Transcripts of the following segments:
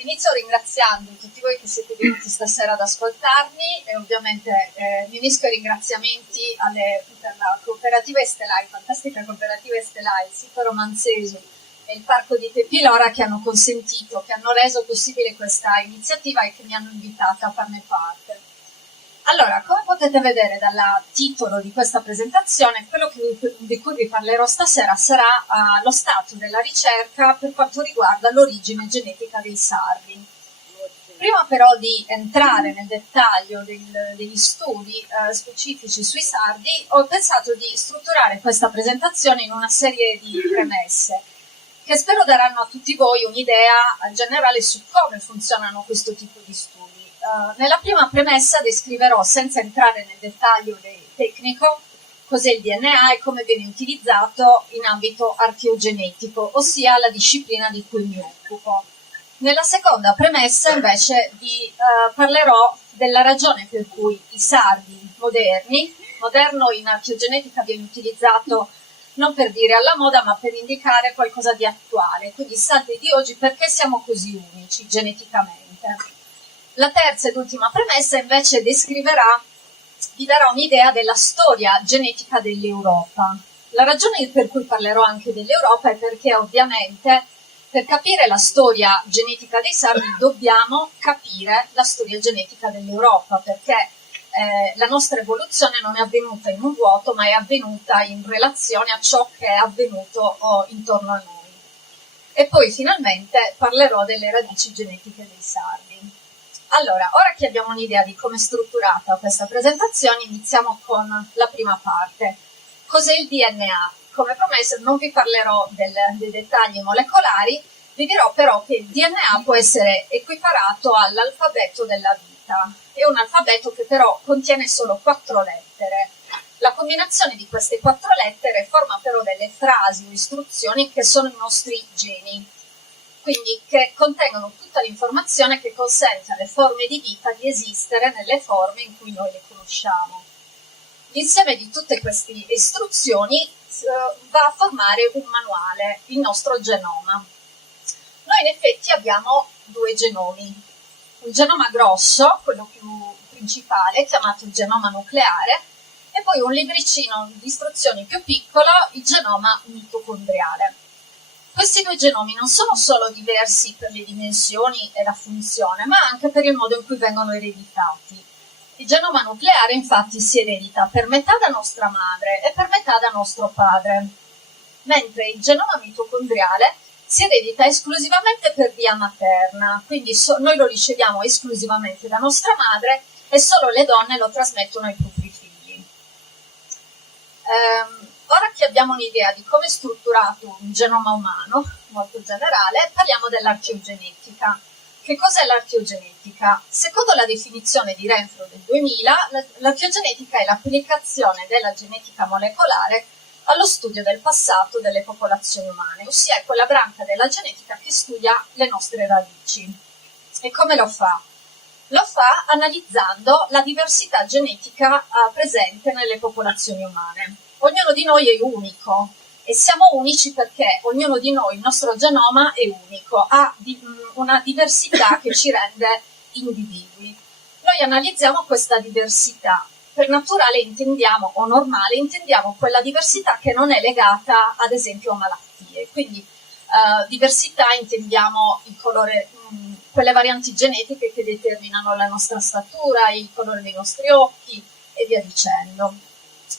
Inizio ringraziando tutti voi che siete venuti stasera ad ascoltarmi e ovviamente mi unisco ai ringraziamenti per la cooperativa Estelai, fantastica cooperativa Estelai, il sito Romanzesu e il parco di Tepilora che hanno consentito, che hanno reso possibile questa iniziativa e che mi hanno invitata a farne parte. Allora, come potete vedere dal titolo di questa presentazione, quello di cui vi parlerò stasera sarà lo stato della ricerca per quanto riguarda l'origine genetica dei sardi. Prima però di entrare nel dettaglio degli studi specifici sui sardi, ho pensato di strutturare questa presentazione in una serie di premesse che spero daranno a tutti voi un'idea generale su come funzionano questo tipo di studi. Nella prima premessa descriverò, senza entrare nel dettaglio tecnico, cos'è il DNA e come viene utilizzato in ambito archeogenetico, ossia la disciplina di cui mi occupo. Nella seconda premessa, invece, parlerò della ragione per cui i sardi moderno in archeogenetica viene utilizzato non per dire alla moda, ma per indicare qualcosa di attuale. Quindi i sardi di oggi, perché siamo così unici geneticamente? La terza ed ultima premessa invece vi darà un'idea della storia genetica dell'Europa. La ragione per cui parlerò anche dell'Europa è perché ovviamente per capire la storia genetica dei sardi dobbiamo capire la storia genetica dell'Europa, perché la nostra evoluzione non è avvenuta in un vuoto, ma è avvenuta in relazione a ciò che è avvenuto intorno a noi. E poi finalmente parlerò delle radici genetiche dei sardi. Allora, ora che abbiamo un'idea di come è strutturata questa presentazione, iniziamo con la prima parte. Cos'è il DNA? Come promesso non vi parlerò dei dettagli molecolari, vi dirò però che il DNA può essere equiparato all'alfabeto della vita. È un alfabeto che però contiene solo 4 lettere. La combinazione di queste 4 lettere forma però delle frasi o istruzioni che sono i nostri geni, quindi che contengono tutta l'informazione che consente alle forme di vita di esistere nelle forme in cui noi le conosciamo. L'insieme di tutte queste istruzioni va a formare un manuale, il nostro genoma. Noi in effetti abbiamo 2 genomi. Il genoma grosso, quello più principale, chiamato il genoma nucleare, e poi un libricino di istruzioni più piccolo, il genoma mitocondriale. Questi 2 genomi non sono solo diversi per le dimensioni e la funzione, ma anche per il modo in cui vengono ereditati. Il genoma nucleare infatti si eredita per metà da nostra madre e per metà da nostro padre, mentre il genoma mitocondriale si eredita esclusivamente per via materna, quindi noi lo riceviamo esclusivamente da nostra madre e solo le donne lo trasmettono ai propri figli. Ora che abbiamo un'idea di come è strutturato un genoma umano, molto generale, parliamo dell'archeogenetica. Che cos'è l'archeogenetica? Secondo la definizione di Renfro del 2000, l'archeogenetica è l'applicazione della genetica molecolare allo studio del passato delle popolazioni umane, ossia è quella branca della genetica che studia le nostre radici. E come lo fa? Lo fa analizzando la diversità genetica presente nelle popolazioni umane. Ognuno di noi è unico e siamo unici perché ognuno di noi, il nostro genoma è unico, ha una diversità che ci rende individui. Noi analizziamo questa diversità. Per naturale intendiamo, o normale, intendiamo quella diversità che non è legata ad esempio a malattie. Quindi diversità intendiamo il colore, quelle varianti genetiche che determinano la nostra statura, il colore dei nostri occhi e via dicendo.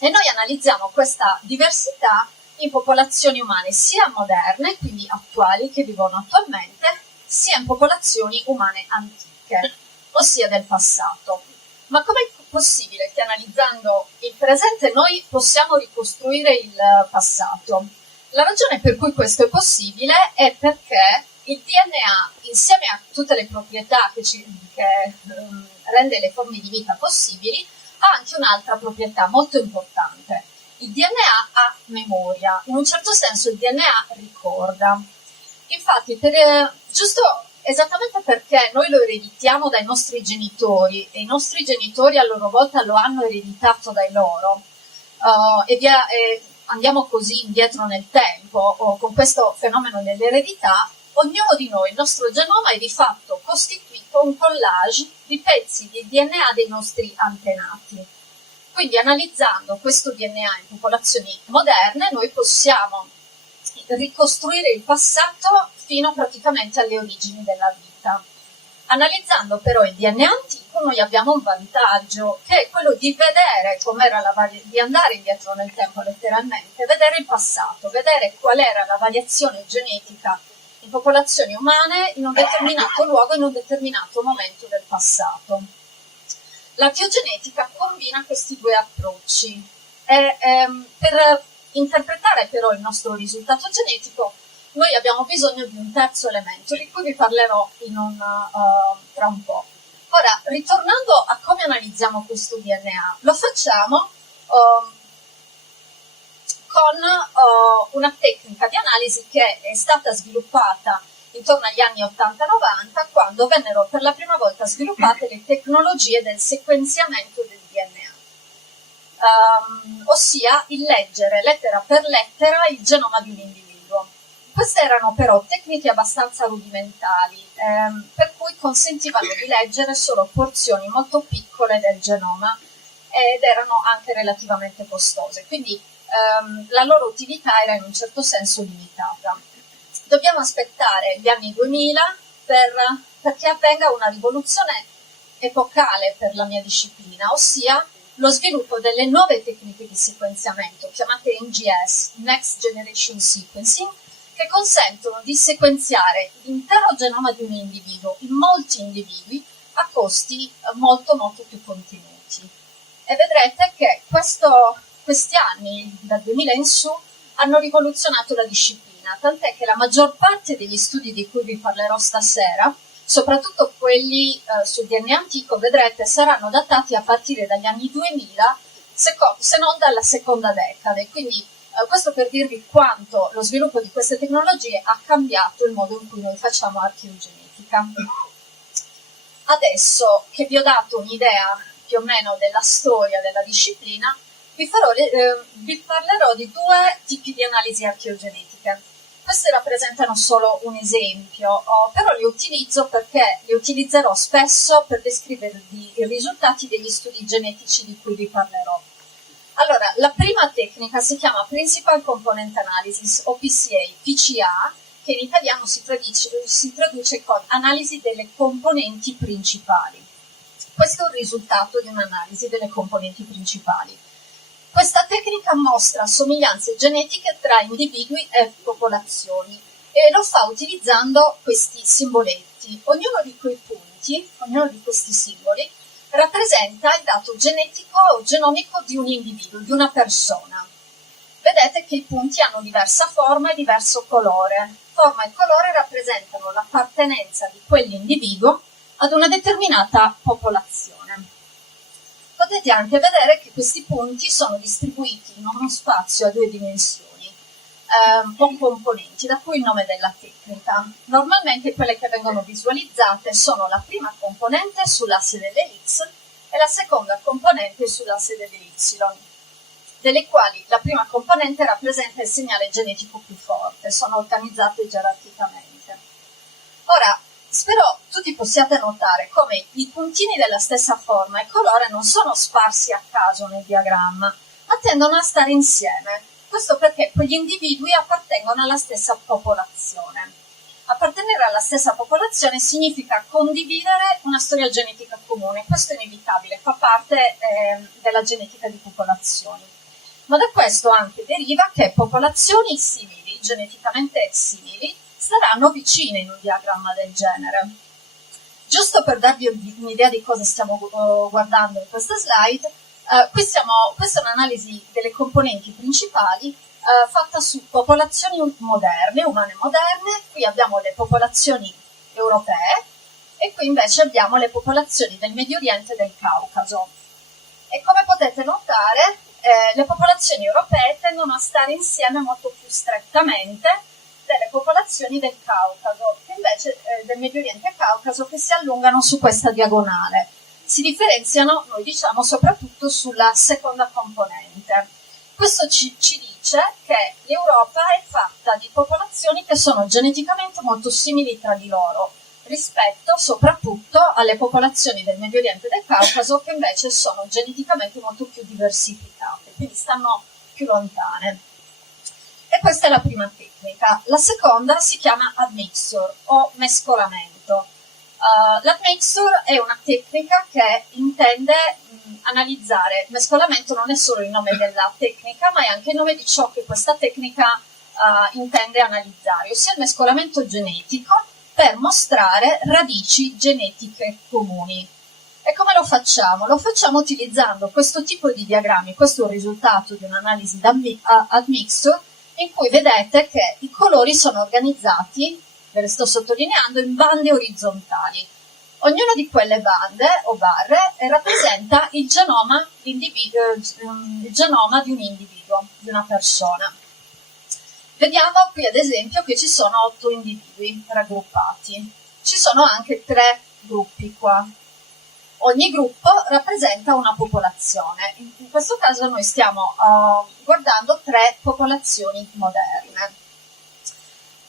E noi analizziamo questa diversità in popolazioni umane sia moderne, quindi attuali, che vivono attualmente, sia in popolazioni umane antiche, ossia del passato. Ma com'è possibile che analizzando il presente noi possiamo ricostruire il passato? La ragione per cui questo è possibile è perché il DNA, insieme a tutte le proprietà che rende le forme di vita possibili, ha anche un'altra proprietà molto importante. Il DNA ha memoria, in un certo senso il DNA ricorda. Infatti, giusto esattamente perché noi lo ereditiamo dai nostri genitori e i nostri genitori a loro volta lo hanno ereditato dai loro andiamo così indietro nel tempo con questo fenomeno dell'eredità, ognuno di noi, il nostro genoma è di fatto costituito un collage di pezzi di DNA dei nostri antenati. Quindi analizzando questo DNA in popolazioni moderne noi possiamo ricostruire il passato fino praticamente alle origini della vita. Analizzando però il DNA antico noi abbiamo un vantaggio, che è quello di vedere com'era di andare indietro nel tempo letteralmente, vedere il passato, vedere qual era la variazione genetica in popolazioni umane in un determinato luogo, in un determinato momento del passato. L'archeogenetica combina questi due approcci. Per interpretare però il nostro risultato genetico noi abbiamo bisogno di un terzo elemento, di cui vi parlerò tra un po'. Ora, ritornando a come analizziamo questo DNA, lo facciamo con una tecnica di analisi che è stata sviluppata intorno agli anni 80-90, quando vennero per la prima volta sviluppate le tecnologie del sequenziamento del DNA. Ossia il leggere lettera per lettera il genoma di un individuo. Queste erano però tecniche abbastanza rudimentali, per cui consentivano di leggere solo porzioni molto piccole del genoma ed erano anche relativamente costose, quindi la loro utilità era in un certo senso limitata. Dobbiamo aspettare gli anni 2000 perché avvenga una rivoluzione epocale per la mia disciplina, ossia lo sviluppo delle nuove tecniche di sequenziamento, chiamate NGS, Next Generation Sequencing, che consentono di sequenziare l'intero genoma di un individuo in molti individui a costi molto molto più contenuti. E vedrete che questi anni, dal 2000 in su, hanno rivoluzionato la disciplina, tant'è che la maggior parte degli studi di cui vi parlerò stasera, soprattutto quelli sul DNA antico, vedrete, saranno datati a partire dagli anni 2000, se non dalla seconda decade. Quindi questo per dirvi quanto lo sviluppo di queste tecnologie ha cambiato il modo in cui noi facciamo archeogenetica. Adesso che vi ho dato un'idea più o meno della storia della disciplina, vi parlerò di due tipi di analisi archeogenetiche. Queste rappresentano solo un esempio, però li utilizzo perché li utilizzerò spesso per descrivervi i risultati degli studi genetici di cui vi parlerò. Allora, la prima tecnica si chiama Principal Component Analysis, o PCA, che in italiano si traduce con analisi delle componenti principali. Questo è il risultato di un'analisi delle componenti principali. Questa tecnica mostra somiglianze genetiche tra individui e popolazioni e lo fa utilizzando questi simboletti. Ognuno di quei punti, ognuno di questi simboli, rappresenta il dato genetico o genomico di un individuo, di una persona. Vedete che i punti hanno diversa forma e diverso colore. Forma e colore rappresentano l'appartenenza di quell'individuo ad una determinata popolazione. Potete anche vedere che questi punti sono distribuiti in uno spazio a due dimensioni, o componenti, da cui il nome della tecnica. Normalmente quelle che vengono visualizzate sono la prima componente sull'asse delle X e la seconda componente sull'asse delle Y, delle quali la prima componente rappresenta il segnale genetico più forte, sono organizzate gerarchicamente. Ora, spero tutti possiate notare come i puntini della stessa forma e colore non sono sparsi a caso nel diagramma, ma tendono a stare insieme. Questo perché quegli individui appartengono alla stessa popolazione. Appartenere alla stessa popolazione significa condividere una storia genetica comune, questo è inevitabile, fa parte della genetica di popolazioni. Ma da questo anche deriva che popolazioni simili, geneticamente simili, saranno vicine in un diagramma del genere. Giusto per darvi un'idea di cosa stiamo guardando in questa slide, questa è un'analisi delle componenti principali fatta su popolazioni moderne, umane moderne. Qui abbiamo le popolazioni europee e qui invece abbiamo le popolazioni del Medio Oriente e del Caucaso. E come potete notare, le popolazioni europee tendono a stare insieme molto più strettamente delle popolazioni del Caucaso, che invece del Medio Oriente e Caucaso, che si allungano su questa diagonale. Si differenziano, noi diciamo, soprattutto sulla seconda componente. Questo ci dice che l'Europa è fatta di popolazioni che sono geneticamente molto simili tra di loro, rispetto soprattutto alle popolazioni del Medio Oriente e del Caucaso, che invece sono geneticamente molto più diversificate, quindi stanno più lontane. E questa è la prima tecnica. La seconda si chiama admixture o mescolamento. L'admixture è una tecnica che intende analizzare. Mescolamento non è solo il nome della tecnica, ma è anche il nome di ciò che questa tecnica intende analizzare, ossia il mescolamento genetico per mostrare radici genetiche comuni. E come lo facciamo? Lo facciamo utilizzando questo tipo di diagrammi. Questo è un risultato di un'analisi admixture, in cui vedete che i colori sono organizzati, ve le sto sottolineando, in bande orizzontali. Ognuna di quelle bande o barre rappresenta il genoma di un individuo, di una persona. Vediamo qui ad esempio che ci sono 8 individui raggruppati. Ci sono anche 3 gruppi qua. Ogni gruppo rappresenta una popolazione. In questo caso noi stiamo guardando 3 popolazioni moderne.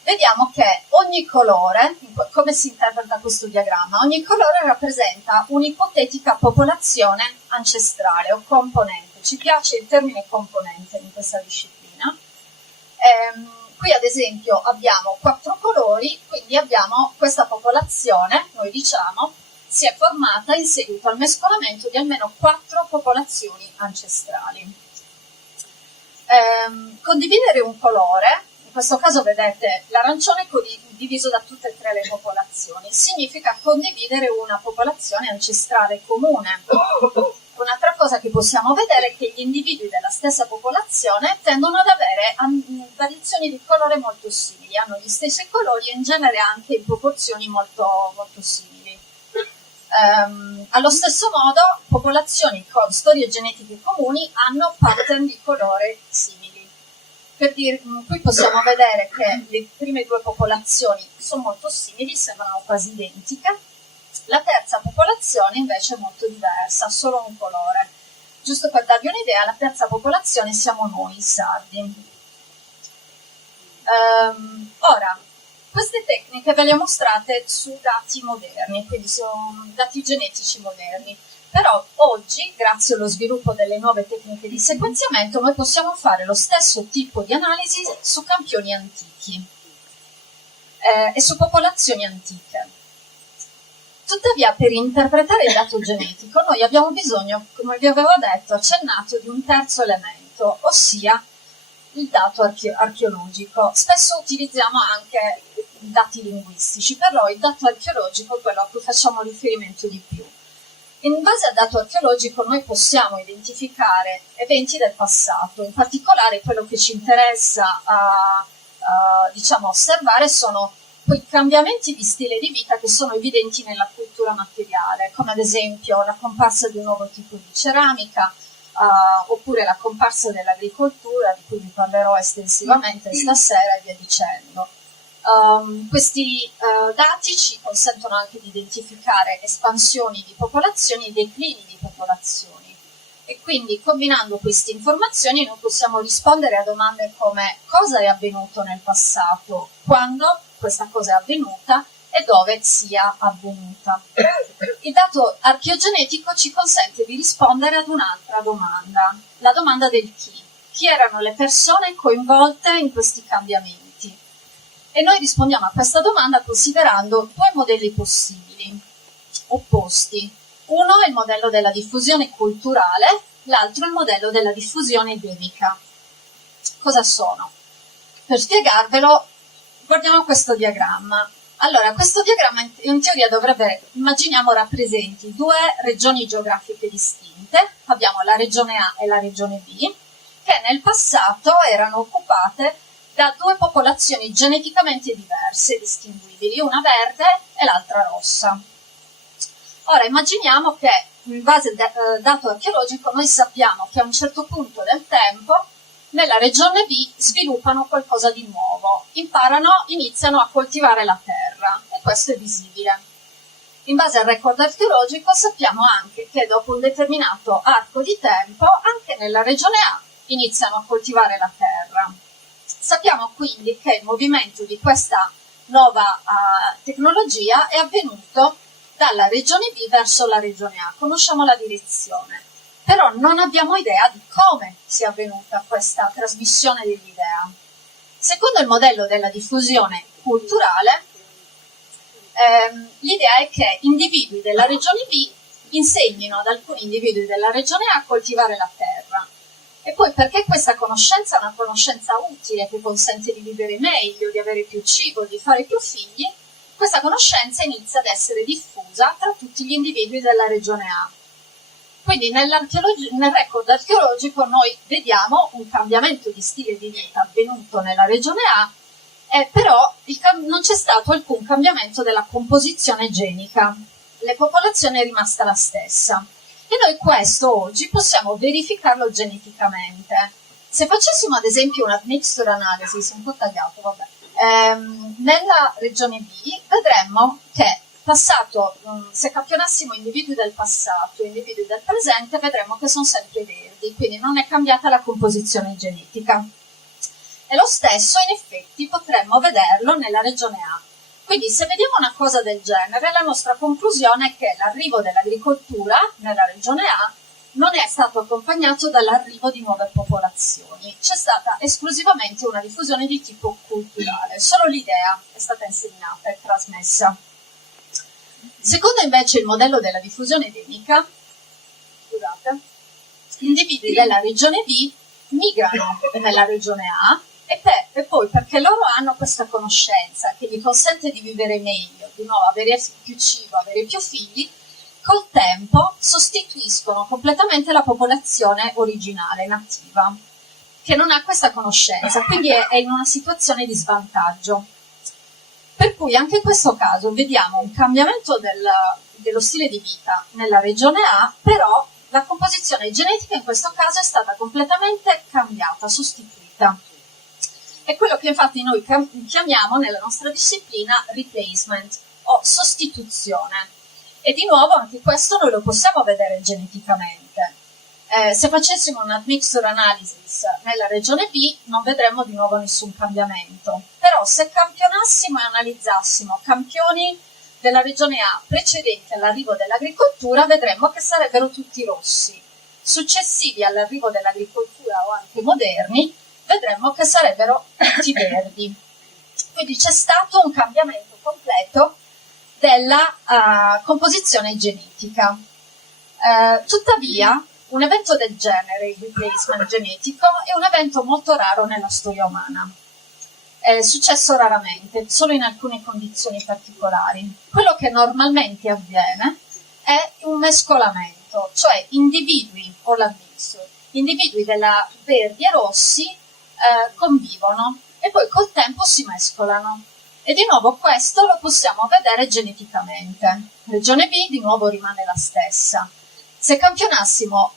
Vediamo che ogni colore, come si interpreta questo diagramma, ogni colore rappresenta un'ipotetica popolazione ancestrale o componente. Ci piace il termine componente in questa disciplina. Qui ad esempio abbiamo 4 colori, quindi abbiamo questa popolazione, noi diciamo, si è formata in seguito al mescolamento di almeno 4 popolazioni ancestrali. Condividere un colore, in questo caso vedete l'arancione diviso da tutte e 3 le popolazioni, significa condividere una popolazione ancestrale comune. Un'altra cosa che possiamo vedere è che gli individui della stessa popolazione tendono ad avere variazioni di colore molto simili, hanno gli stessi colori e in genere anche in proporzioni molto, molto simili. Allo stesso modo, popolazioni con storie genetiche comuni hanno pattern di colore simili. Qui possiamo vedere che le prime 2 popolazioni sono molto simili, sembrano quasi identiche. La terza popolazione invece è molto diversa, solo un colore. Giusto per darvi un'idea, la terza popolazione siamo noi, i sardi. Ora, queste tecniche ve le ho mostrate su dati moderni, quindi sono dati genetici moderni. Però oggi, grazie allo sviluppo delle nuove tecniche di sequenziamento, noi possiamo fare lo stesso tipo di analisi su campioni antichi e su popolazioni antiche. Tuttavia, per interpretare il dato genetico, noi abbiamo bisogno, come vi avevo detto, accennato, di un terzo elemento, ossia il dato archeologico. Spesso utilizziamo anche i dati linguistici, però il dato archeologico è quello a cui facciamo riferimento di più. In base al dato archeologico noi possiamo identificare eventi del passato, in particolare quello che ci interessa osservare sono quei cambiamenti di stile di vita che sono evidenti nella cultura materiale, come ad esempio la comparsa di un nuovo tipo di ceramica, oppure la comparsa dell'agricoltura, di cui vi parlerò estensivamente stasera e via dicendo. Questi dati ci consentono anche di identificare espansioni di popolazioni e declini di popolazioni, e quindi combinando queste informazioni noi possiamo rispondere a domande come: cosa è avvenuto nel passato, quando questa cosa è avvenuta e dove sia avvenuta. Il dato archeogenetico ci consente di rispondere ad un'altra domanda, la domanda del chi. Chi erano le persone coinvolte in questi cambiamenti? E noi rispondiamo a questa domanda considerando 2 modelli possibili, opposti. Uno è il modello della diffusione culturale, l'altro è il modello della diffusione edemica. Cosa sono? Per spiegarvelo, guardiamo questo diagramma. Allora, questo diagramma in teoria dovrebbe, immaginiamo, rappresenti 2 regioni geografiche distinte. Abbiamo la regione A e la regione B, che nel passato erano occupate da 2 popolazioni geneticamente diverse, distinguibili, una verde e l'altra rossa. Ora immaginiamo che in base al dato archeologico noi sappiamo che a un certo punto del tempo nella regione B sviluppano qualcosa di nuovo, iniziano a coltivare la terra, e questo è visibile. In base al record archeologico sappiamo anche che dopo un determinato arco di tempo anche nella regione A iniziano a coltivare la terra. Sappiamo quindi che il movimento di questa nuova tecnologia è avvenuto dalla regione B verso la regione A. Conosciamo la direzione, però non abbiamo idea di come sia avvenuta questa trasmissione dell'idea. Secondo il modello della diffusione culturale, l'idea è che individui della regione B insegnino ad alcuni individui della regione A a coltivare la terra. E poi, perché questa conoscenza è una conoscenza utile che consente di vivere meglio, di avere più cibo, di fare più figli, questa conoscenza inizia ad essere diffusa tra tutti gli individui della regione A. Quindi nel record archeologico noi vediamo un cambiamento di stile di vita avvenuto nella regione A, però non c'è stato alcun cambiamento della composizione genica. La popolazione è rimasta la stessa. E noi questo oggi possiamo verificarlo geneticamente. Se facessimo ad esempio una mixture analysis, un po' tagliato, vabbè, nella regione B vedremmo che se campionassimo individui del passato e individui del presente, vedremo che sono sempre verdi, quindi non è cambiata la composizione genetica. E lo stesso in effetti potremmo vederlo nella regione A. Quindi se vediamo una cosa del genere, la nostra conclusione è che l'arrivo dell'agricoltura nella regione A non è stato accompagnato dall'arrivo di nuove popolazioni. C'è stata esclusivamente una diffusione di tipo culturale, solo l'idea è stata insegnata e trasmessa. Secondo invece il modello della diffusione endemica, gli individui della regione B migrano nella regione A e poi perché loro hanno questa conoscenza che gli consente di vivere meglio, di nuovo avere più cibo, avere più figli, col tempo sostituiscono completamente la popolazione originale, nativa, che non ha questa conoscenza, quindi è in una situazione di svantaggio. Per cui anche in questo caso vediamo un cambiamento dello stile di vita nella regione A, però la composizione genetica in questo caso è stata completamente cambiata, sostituita. È quello che infatti noi chiamiamo nella nostra disciplina replacement o sostituzione. E di nuovo anche questo noi lo possiamo vedere geneticamente. Se facessimo una mixture analysis nella regione B non vedremmo di nuovo nessun cambiamento. Però se campionassimo e analizzassimo campioni della regione A precedenti all'arrivo dell'agricoltura, vedremmo che sarebbero tutti rossi. Successivi all'arrivo dell'agricoltura o anche moderni, vedremmo che sarebbero tutti verdi. Quindi c'è stato un cambiamento completo della composizione genetica. Tuttavia, un evento del genere, il replacement genetico, è un evento molto raro nella storia umana. È successo raramente, solo in alcune condizioni particolari. Quello che normalmente avviene è un mescolamento, cioè individui o l'avviso, individui della verdi e rossi convivono e poi col tempo si mescolano. E di nuovo questo lo possiamo vedere geneticamente. Regione B di nuovo rimane la stessa. Se campionassimo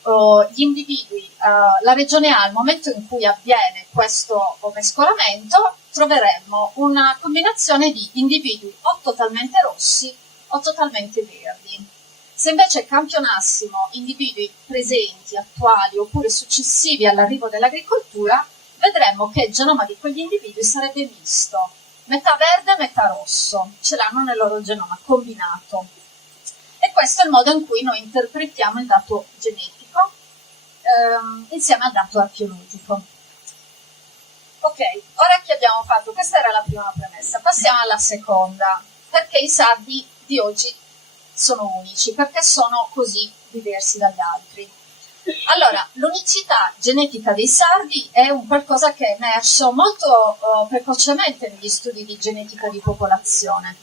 gli individui, la regione A al momento in cui avviene questo mescolamento, troveremmo una combinazione di individui o totalmente rossi o totalmente verdi. Se invece campionassimo individui presenti, attuali oppure successivi all'arrivo dell'agricoltura, vedremmo che il genoma di quegli individui sarebbe misto, metà verde e metà rosso, ce l'hanno nel loro genoma combinato. E questo è il modo in cui noi interpretiamo il dato genetico insieme al dato archeologico. Ok, ora che abbiamo fatto, questa era la prima premessa, passiamo alla seconda. Perché i sardi di oggi sono unici? Perché sono così diversi dagli altri? Allora, l'unicità genetica dei sardi è un qualcosa che è emerso molto precocemente negli studi di genetica di popolazione.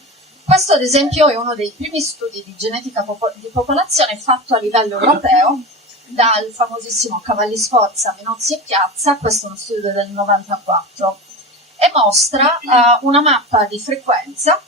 Questo ad esempio è uno dei primi studi di genetica di popolazione fatto a livello europeo dal famosissimo Cavalli Sforza, Menozzi e Piazza. Questo è uno studio del 94 e mostra una mappa di frequenza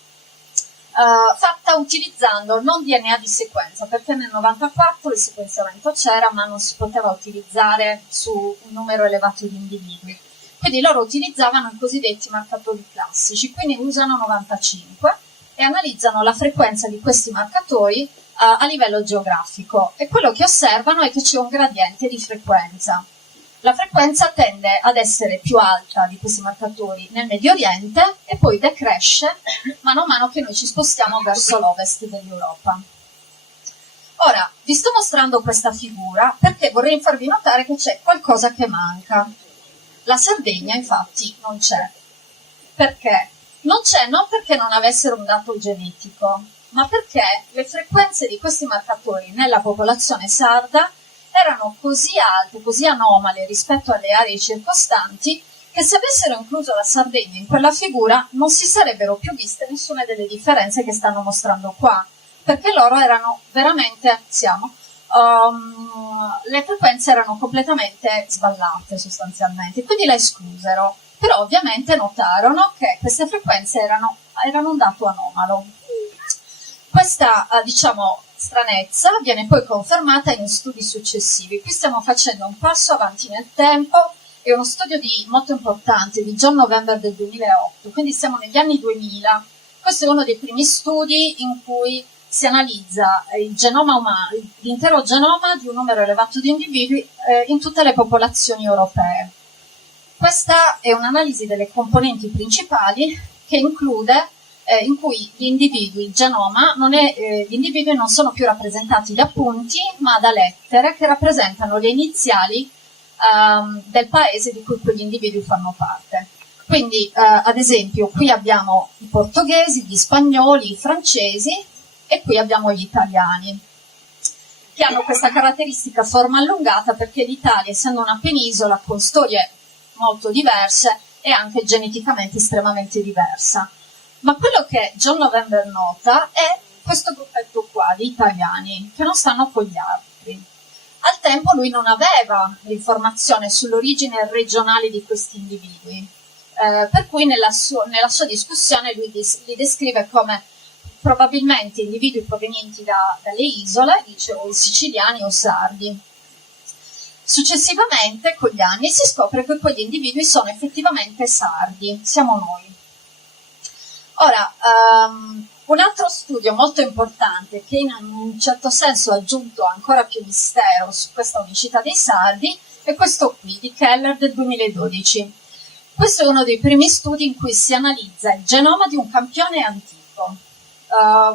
fatta utilizzando non DNA di sequenza, perché nel 94 il sequenziamento c'era ma non si poteva utilizzare su un numero elevato di individui, quindi loro utilizzavano i cosiddetti marcatori classici, quindi usano 95 e analizzano la frequenza di questi marcatori a livello geografico, e quello che osservano è che c'è un gradiente di frequenza. La frequenza tende ad essere più alta di questi marcatori nel Medio Oriente e poi decresce mano a mano che noi ci spostiamo verso l'ovest dell'Europa. Ora, vi sto mostrando questa figura perché vorrei farvi notare che c'è qualcosa che manca. La Sardegna, infatti, non c'è. Perché? Non c'è non perché non avessero un dato genetico, ma perché le frequenze di questi marcatori nella popolazione sarda erano così alte, così anomale rispetto alle aree circostanti, che se avessero incluso la Sardegna in quella figura non si sarebbero più viste nessuna delle differenze che stanno mostrando qua, perché loro erano veramente, le frequenze erano completamente sballate sostanzialmente, quindi la esclusero, però ovviamente notarono che queste frequenze erano un dato anomalo. Questa, stranezza viene poi confermata in studi successivi. Qui stiamo facendo un passo avanti nel tempo, è uno studio molto importante di John November del 2008, quindi siamo negli anni 2000. Questo è uno dei primi studi in cui si analizza il genoma umano, l'intero genoma di un numero elevato di individui in tutte le popolazioni europee. Questa è un'analisi delle componenti principali che include in cui gli individui, il genoma, gli individui non sono più rappresentati da punti, ma da lettere che rappresentano le iniziali del paese di cui quegli individui fanno parte. Quindi, ad esempio, qui abbiamo i portoghesi, gli spagnoli, i francesi e qui abbiamo gli italiani, che hanno questa caratteristica forma allungata perché l'Italia, essendo una penisola con storie molto diverse, è anche geneticamente estremamente diversa. Ma quello che John November nota è questo gruppetto qua di italiani che non stanno con gli altri. Al tempo lui non aveva l'informazione sull'origine regionale di questi individui, per cui nella sua discussione lui li descrive come probabilmente individui provenienti dalle isole, dice o siciliani o sardi. Successivamente, con gli anni, si scopre che quegli individui sono effettivamente sardi, siamo noi. Ora, un altro studio molto importante che in un certo senso ha aggiunto ancora più mistero su questa unicità dei sardi è questo qui di Keller del 2012. Questo è uno dei primi studi in cui si analizza il genoma di un campione antico.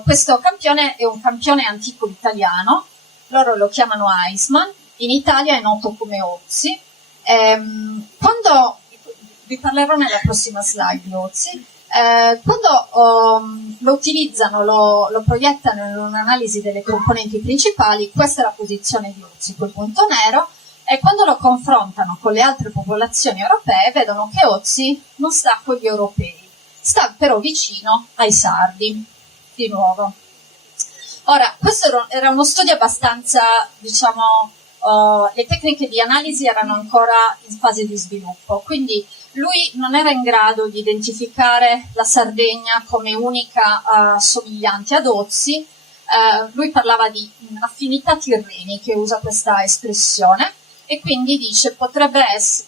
Questo campione è un campione antico italiano, loro lo chiamano Eisman, in Italia è noto come Ozzi. Quando vi parlerò nella prossima slide di Ozzi, quando lo utilizzano, lo proiettano in un'analisi delle componenti principali, questa è la posizione di Ozzi, quel punto nero, e quando lo confrontano con le altre popolazioni europee vedono che Ozzi non sta con gli europei, sta però vicino ai sardi, di nuovo. Ora, questo era uno studio abbastanza, le tecniche di analisi erano ancora in fase di sviluppo, quindi lui non era in grado di identificare la Sardegna come unica somigliante ad Ozzi. Lui parlava di affinità tirreniche, usa questa espressione, e quindi dice potrebbe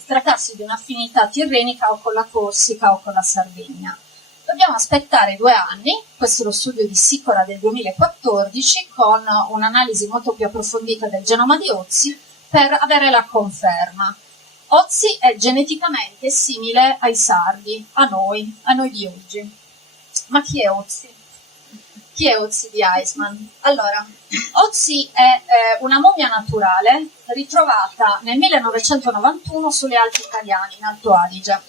trattarsi di un'affinità tirrenica o con la Corsica o con la Sardegna. Dobbiamo aspettare 2 anni, questo è lo studio di Sicora del 2014, con un'analisi molto più approfondita del genoma di Ozzi per avere la conferma. Ozzi è geneticamente simile ai sardi, a noi di oggi. Ma chi è Ozzi? Chi è Ozzi di Eisman? Allora, Ozzi è una mummia naturale ritrovata nel 1991 sulle Alpi italiane, in Alto Adige,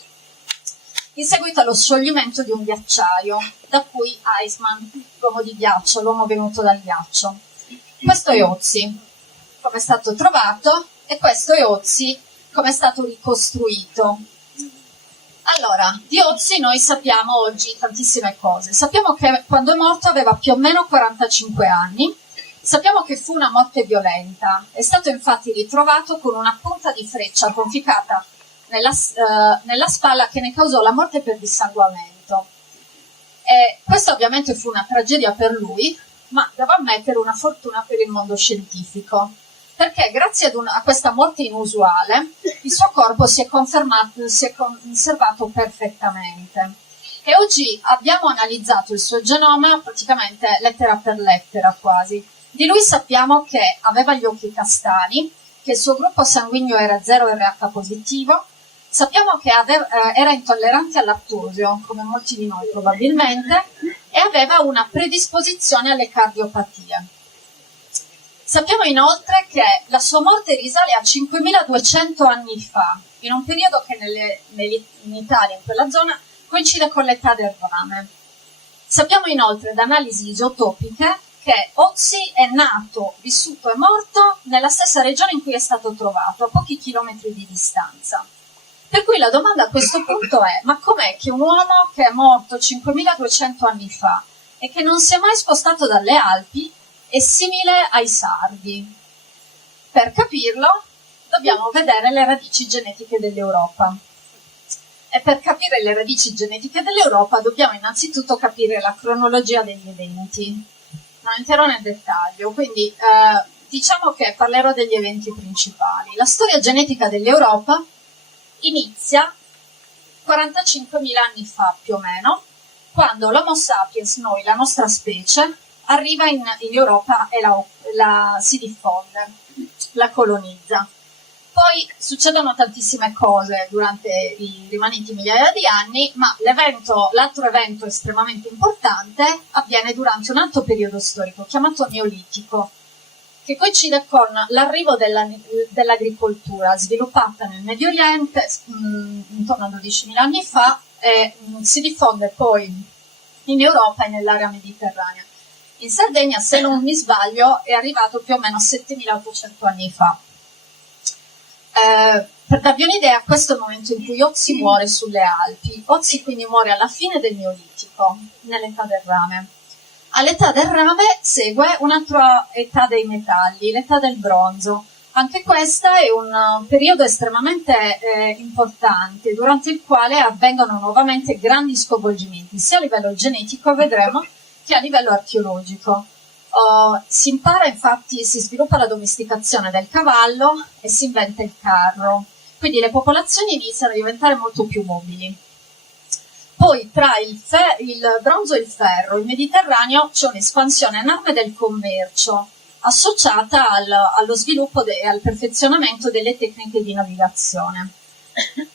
in seguito allo scioglimento di un ghiacciaio, da cui Eisman, l'uomo di ghiaccio, l'uomo venuto dal ghiaccio. Questo è Ozzi, come è stato trovato, e questo è Ozzi, come è stato ricostruito. Allora, di Ozzi noi sappiamo oggi tantissime cose. Sappiamo che quando è morto aveva più o meno 45 anni, sappiamo che fu una morte violenta, è stato infatti ritrovato con una punta di freccia conficcata nella spalla che ne causò la morte per dissanguamento. Questa ovviamente fu una tragedia per lui, ma devo ammettere una fortuna per il mondo scientifico, perché grazie a questa morte inusuale il suo corpo si è conservato perfettamente. E oggi abbiamo analizzato il suo genoma praticamente lettera per lettera quasi. Di lui sappiamo che aveva gli occhi castani, che il suo gruppo sanguigno era 0RH positivo, sappiamo che era intollerante al lattosio, come molti di noi probabilmente, e aveva una predisposizione alle cardiopatie. Sappiamo inoltre che la sua morte risale a 5200 anni fa, in un periodo che in Italia, in quella zona, coincide con l'età del rame. Sappiamo inoltre da analisi isotopiche che Ötzi è nato, vissuto e morto nella stessa regione in cui è stato trovato, a pochi chilometri di distanza. Per cui la domanda a questo punto è: ma com'è che un uomo che è morto 5200 anni fa e che non si è mai spostato dalle Alpi è simile ai sardi? Per capirlo dobbiamo vedere le radici genetiche dell'Europa. E per capire le radici genetiche dell'Europa dobbiamo innanzitutto capire la cronologia degli eventi. Non entrerò nel dettaglio, quindi diciamo che parlerò degli eventi principali. La storia genetica dell'Europa inizia 45.000 anni fa più o meno, quando l'Homo sapiens, noi, la nostra specie, arriva in Europa e si diffonde, la colonizza. Poi succedono tantissime cose durante i rimanenti migliaia di anni, ma l'altro evento estremamente importante avviene durante un altro periodo storico chiamato Neolitico, che coincide con l'arrivo dell'agricoltura sviluppata nel Medio Oriente intorno a 12.000 anni fa e si diffonde poi in Europa e nell'area mediterranea. In Sardegna, se non mi sbaglio, è arrivato più o meno 7.800 anni fa. Per darvi un'idea, questo è il momento in cui Ötzi muore sulle Alpi. Ötzi quindi muore alla fine del Neolitico, nell'età del rame. All'età del rame segue un'altra età dei metalli, l'età del bronzo. Anche questa è un periodo estremamente importante, durante il quale avvengono nuovamente grandi sconvolgimenti, sia a livello genetico, vedremo, che a livello archeologico. Si impara, infatti, si sviluppa la domesticazione del cavallo e si inventa il carro. Quindi le popolazioni iniziano a diventare molto più mobili. Poi tra il bronzo e il ferro, il Mediterraneo, c'è un'espansione enorme del commercio, associata allo sviluppo e al perfezionamento delle tecniche di navigazione.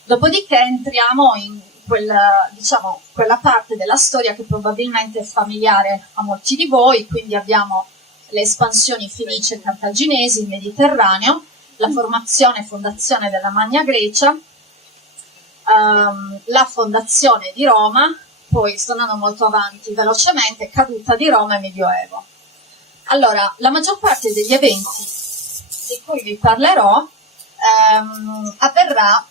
Dopodiché entriamo in quella parte della storia che probabilmente è familiare a molti di voi, quindi abbiamo le espansioni fenicie e cartaginesi, il Mediterraneo, la formazione e fondazione della Magna Grecia, la fondazione di Roma, poi sto andando molto avanti velocemente, caduta di Roma e Medioevo. Allora, la maggior parte degli eventi di cui vi parlerò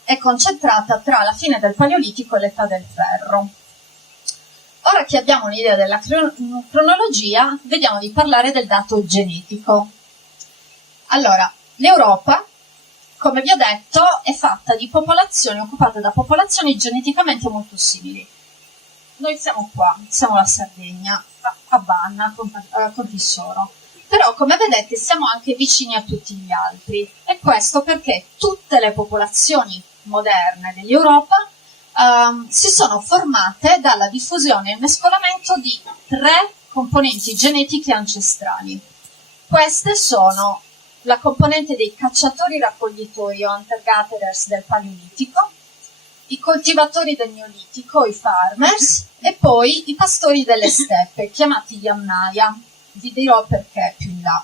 è concentrata tra la fine del Paleolitico e l'età del ferro. Ora che abbiamo un'idea della cronologia, vediamo di parlare del dato genetico. Allora, l'Europa, come vi ho detto, è fatta di popolazioni occupate da popolazioni geneticamente molto simili. Noi siamo qua, siamo la Sardegna, a Banna, con Tissoro. Però, come vedete, siamo anche vicini a tutti gli altri. E questo perché tutte le popolazioni moderne dell'Europa si sono formate dalla diffusione e il mescolamento di 3 componenti genetiche ancestrali. Queste sono la componente dei cacciatori-raccoglitori o hunter-gatherers del Paleolitico, i coltivatori del Neolitico, i farmers, e poi i pastori delle steppe, chiamati Yamnaya. Vi dirò perché più in là.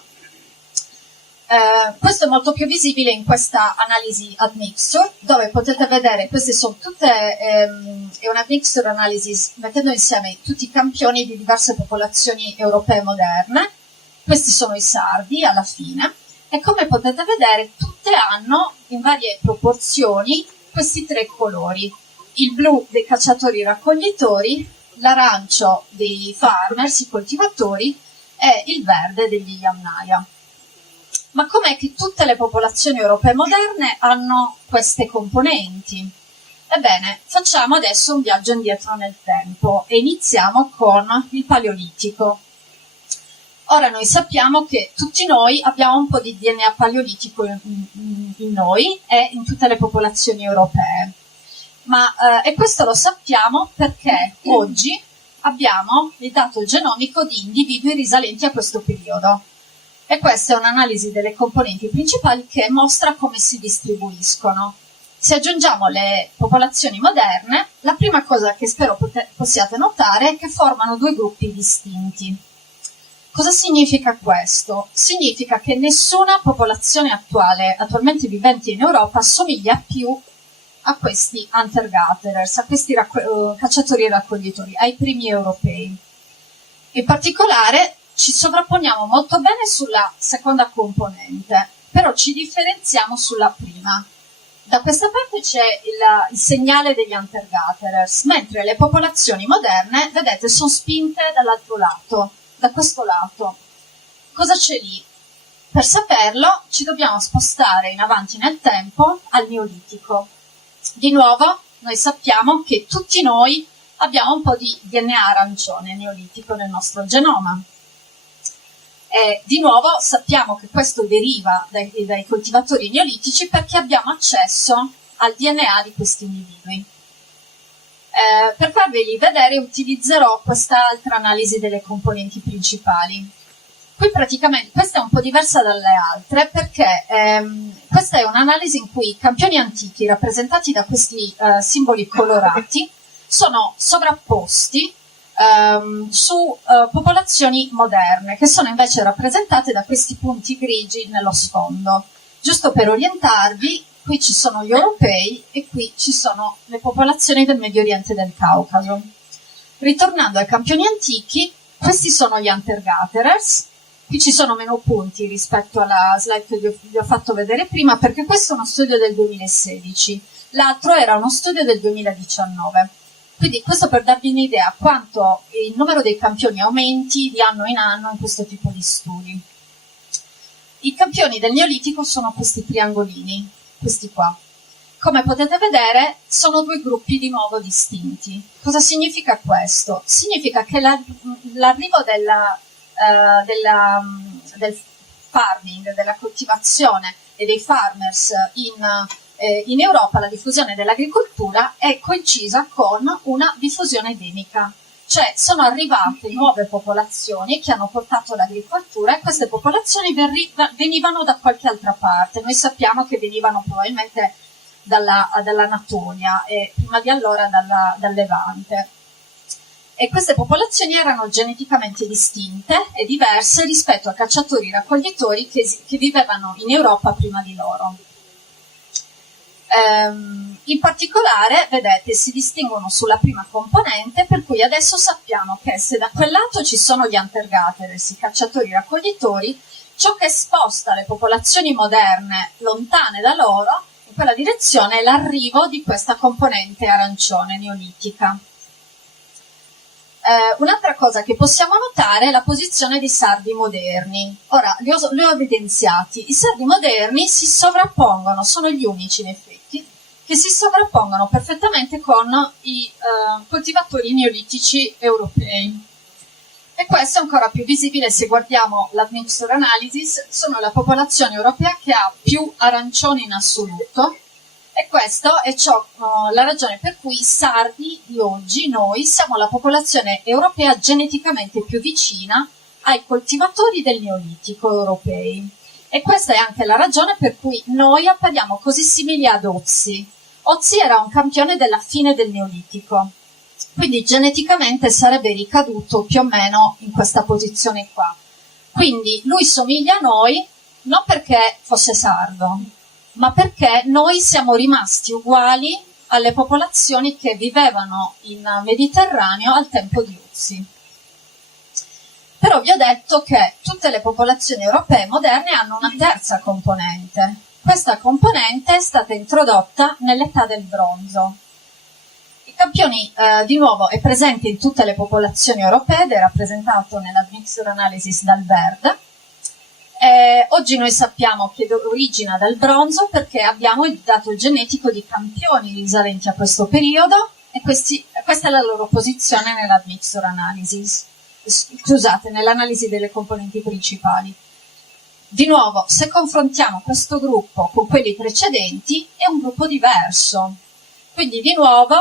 Questo è molto più visibile in questa analisi admixture, dove potete vedere, queste sono tutte, è una mixture analysis mettendo insieme tutti i campioni di diverse popolazioni europee moderne. Questi sono i sardi alla fine, e come potete vedere tutte hanno in varie proporzioni questi 3 colori: il blu dei cacciatori-raccoglitori, l'arancio dei farmers, i coltivatori, e il verde degli Yamnaya. Ma com'è che tutte le popolazioni europee moderne hanno queste componenti? Ebbene, facciamo adesso un viaggio indietro nel tempo e iniziamo con il Paleolitico. Ora noi sappiamo che tutti noi abbiamo un po' di DNA paleolitico in noi e in tutte le popolazioni europee. E questo lo sappiamo perché oggi abbiamo il dato genomico di individui risalenti a questo periodo. E questa è un'analisi delle componenti principali che mostra come si distribuiscono. Se aggiungiamo le popolazioni moderne, la prima cosa che spero possiate notare è che formano due gruppi distinti. Cosa significa questo? Significa che nessuna popolazione attualmente vivente in Europa somiglia più a questi hunter-gatherers, a questi cacciatori e raccoglitori, ai primi europei. In particolare ci sovrapponiamo molto bene sulla seconda componente, però ci differenziamo sulla prima. Da questa parte c'è il segnale degli hunter-gatherers, mentre le popolazioni moderne, vedete, sono spinte dall'altro lato, da questo lato. Cosa c'è lì? Per saperlo ci dobbiamo spostare in avanti nel tempo al Neolitico. Di nuovo, noi sappiamo che tutti noi abbiamo un po' di DNA arancione neolitico nel nostro genoma. E di nuovo sappiamo che questo deriva dai coltivatori neolitici perché abbiamo accesso al DNA di questi individui. Per farveli vedere utilizzerò quest'altra analisi delle componenti principali. Qui praticamente questa è un po' diversa dalle altre perché questa è un'analisi in cui i campioni antichi rappresentati da questi simboli colorati sono sovrapposti su popolazioni moderne che sono invece rappresentate da questi punti grigi nello sfondo. Giusto per orientarvi, qui ci sono gli europei e qui ci sono le popolazioni del Medio Oriente e del Caucaso. Ritornando ai campioni antichi, questi sono gli hunter-gatherers. Qui ci sono meno punti rispetto alla slide che vi ho fatto vedere prima, perché questo è uno studio del 2016, l'altro era uno studio del 2019. Quindi questo per darvi un'idea quanto il numero dei campioni aumenti di anno in anno in questo tipo di studi. I campioni del Neolitico sono questi triangolini, questi qua. Come potete vedere sono due gruppi di nuovo distinti. Cosa significa questo? Significa che l'arrivo del farming, della coltivazione e dei farmers in Europa, la diffusione dell'agricoltura è coincisa con una diffusione endemica, cioè sono arrivate nuove popolazioni che hanno portato l'agricoltura e queste popolazioni venivano da qualche altra parte. Noi sappiamo che venivano probabilmente dall'Anatolia e prima di allora dal Levante. E queste popolazioni erano geneticamente distinte e diverse rispetto a cacciatori e raccoglitori che vivevano in Europa prima di loro. In particolare, vedete, si distinguono sulla prima componente, per cui adesso sappiamo che se da quel lato ci sono gli hunter-gatherers, i cacciatori e raccoglitori, ciò che sposta le popolazioni moderne lontane da loro in quella direzione è l'arrivo di questa componente arancione neolitica. Un'altra cosa che possiamo notare è la posizione dei sardi moderni. Ora, li ho evidenziati. I sardi moderni si sovrappongono, sono gli unici in effetti, che si sovrappongono perfettamente con i coltivatori neolitici europei. E questo è ancora più visibile se guardiamo l'admixture analysis, sono la popolazione europea che ha più arancioni in assoluto. E questa è la ragione per cui i sardi di oggi, noi, siamo la popolazione europea geneticamente più vicina ai coltivatori del Neolitico europei. E questa è anche la ragione per cui noi appariamo così simili ad Ozzi. Ozzi era un campione della fine del Neolitico, quindi geneticamente sarebbe ricaduto più o meno in questa posizione qua. Quindi lui somiglia a noi non perché fosse sardo, ma perché noi siamo rimasti uguali alle popolazioni che vivevano in Mediterraneo al tempo di Ozzi. Però vi ho detto che tutte le popolazioni europee moderne hanno una terza componente. Questa componente è stata introdotta nell'età del bronzo. I campioni, di nuovo, è presente in tutte le popolazioni europee ed è rappresentato nell'admixture analysis dal verde. Oggi noi sappiamo che origina dal bronzo perché abbiamo il dato genetico di campioni risalenti a questo periodo e questa è la loro posizione nell'admixture analysis, scusate, nell'analisi delle componenti principali. Di nuovo, se confrontiamo questo gruppo con quelli precedenti, è un gruppo diverso. Quindi di nuovo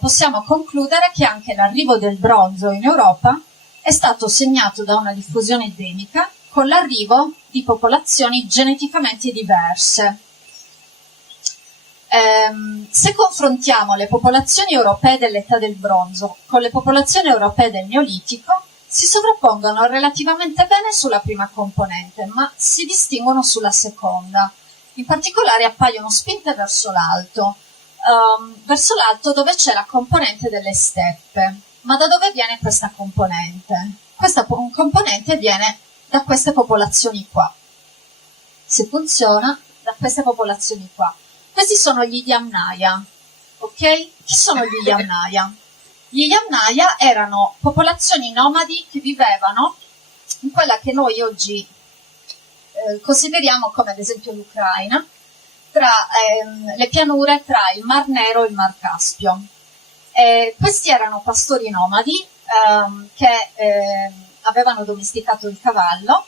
possiamo concludere che anche l'arrivo del bronzo in Europa è stato segnato da una diffusione endemica con l'arrivo di popolazioni geneticamente diverse. Se confrontiamo le popolazioni europee dell'età del bronzo con le popolazioni europee del Neolitico, si sovrappongono relativamente bene sulla prima componente, ma si distinguono sulla seconda. In particolare appaiono spinte verso l'alto dove c'è la componente delle steppe. Ma da dove viene questa componente? Questa componente viene da queste popolazioni qua. Se funziona, da queste popolazioni qua. Questi sono gli Yamnaya, ok? Chi sono gli Yamnaya? Gli Yamnaya erano popolazioni nomadi che vivevano in quella che noi oggi consideriamo come ad esempio l'Ucraina, tra le pianure tra il Mar Nero e il Mar Caspio. Questi erano pastori nomadi che avevano domesticato il cavallo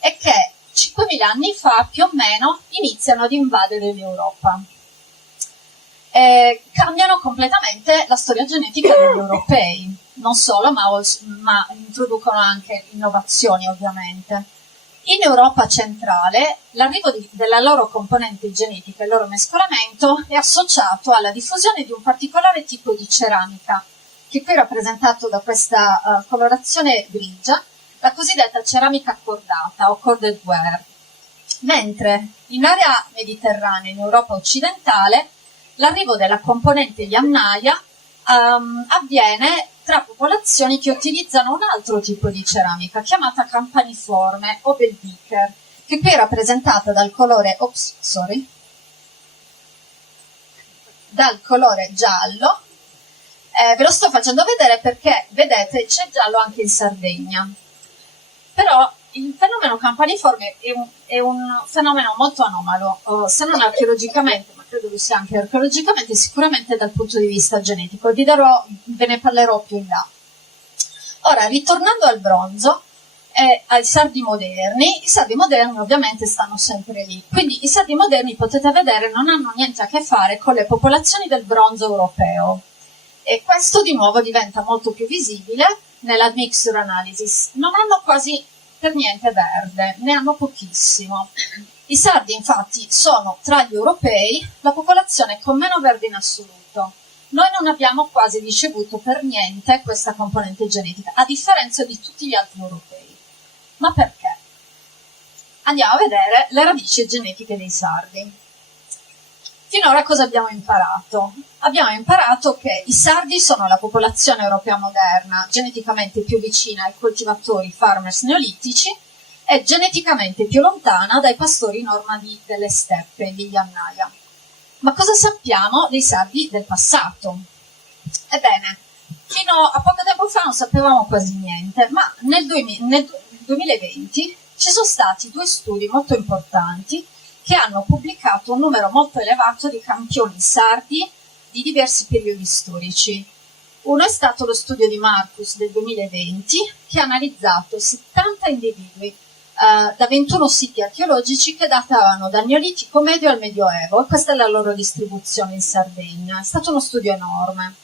e che 5.000 anni fa più o meno iniziano ad invadere l'Europa. Cambiano completamente la storia genetica degli europei, non solo, ma introducono anche innovazioni ovviamente. In Europa centrale l'arrivo della loro componente genetica e il loro mescolamento è associato alla diffusione di un particolare tipo di ceramica, che qui è rappresentato da questa colorazione grigia, la cosiddetta ceramica cordata o corded ware, mentre in area mediterranea, in Europa occidentale, l'arrivo della componente Yamnaya avviene tra popolazioni che utilizzano un altro tipo di ceramica chiamata campaniforme o Belviker, che qui è rappresentata dal colore, dal colore giallo. Ve lo sto facendo vedere perché, vedete, c'è giallo anche in Sardegna. Però il fenomeno campaniforme è un fenomeno molto anomalo, se non archeologicamente, ma credo che sia anche archeologicamente, sicuramente dal punto di vista genetico. Ve ne parlerò più in là. Ora, ritornando al bronzo e ai sardi moderni, i sardi moderni ovviamente stanno sempre lì. Quindi i sardi moderni, potete vedere, non hanno niente a che fare con le popolazioni del bronzo europeo. E questo di nuovo diventa molto più visibile nella mixture analysis. Non hanno quasi per niente verde, ne hanno pochissimo. I sardi infatti sono tra gli europei la popolazione con meno verde in assoluto. Noi non abbiamo quasi ricevuto per niente questa componente genetica, a differenza di tutti gli altri europei. Ma perché? Andiamo a vedere le radici genetiche dei sardi. Finora cosa abbiamo imparato? Abbiamo imparato che i sardi sono la popolazione europea moderna geneticamente più vicina ai coltivatori farmers neolitici e geneticamente più lontana dai pastori nomadi delle steppe, gli Yamnaya. Ma cosa sappiamo dei sardi del passato? Ebbene, fino a poco tempo fa non sapevamo quasi niente, ma nel 2020 ci sono stati 2 studi molto importanti che hanno pubblicato un numero molto elevato di campioni sardi di diversi periodi storici. Uno è stato lo studio di Marcus del 2020, che ha analizzato 70 individui da 21 siti archeologici che datavano dal Neolitico medio al Medioevo, e questa è la loro distribuzione in Sardegna. È stato uno studio enorme.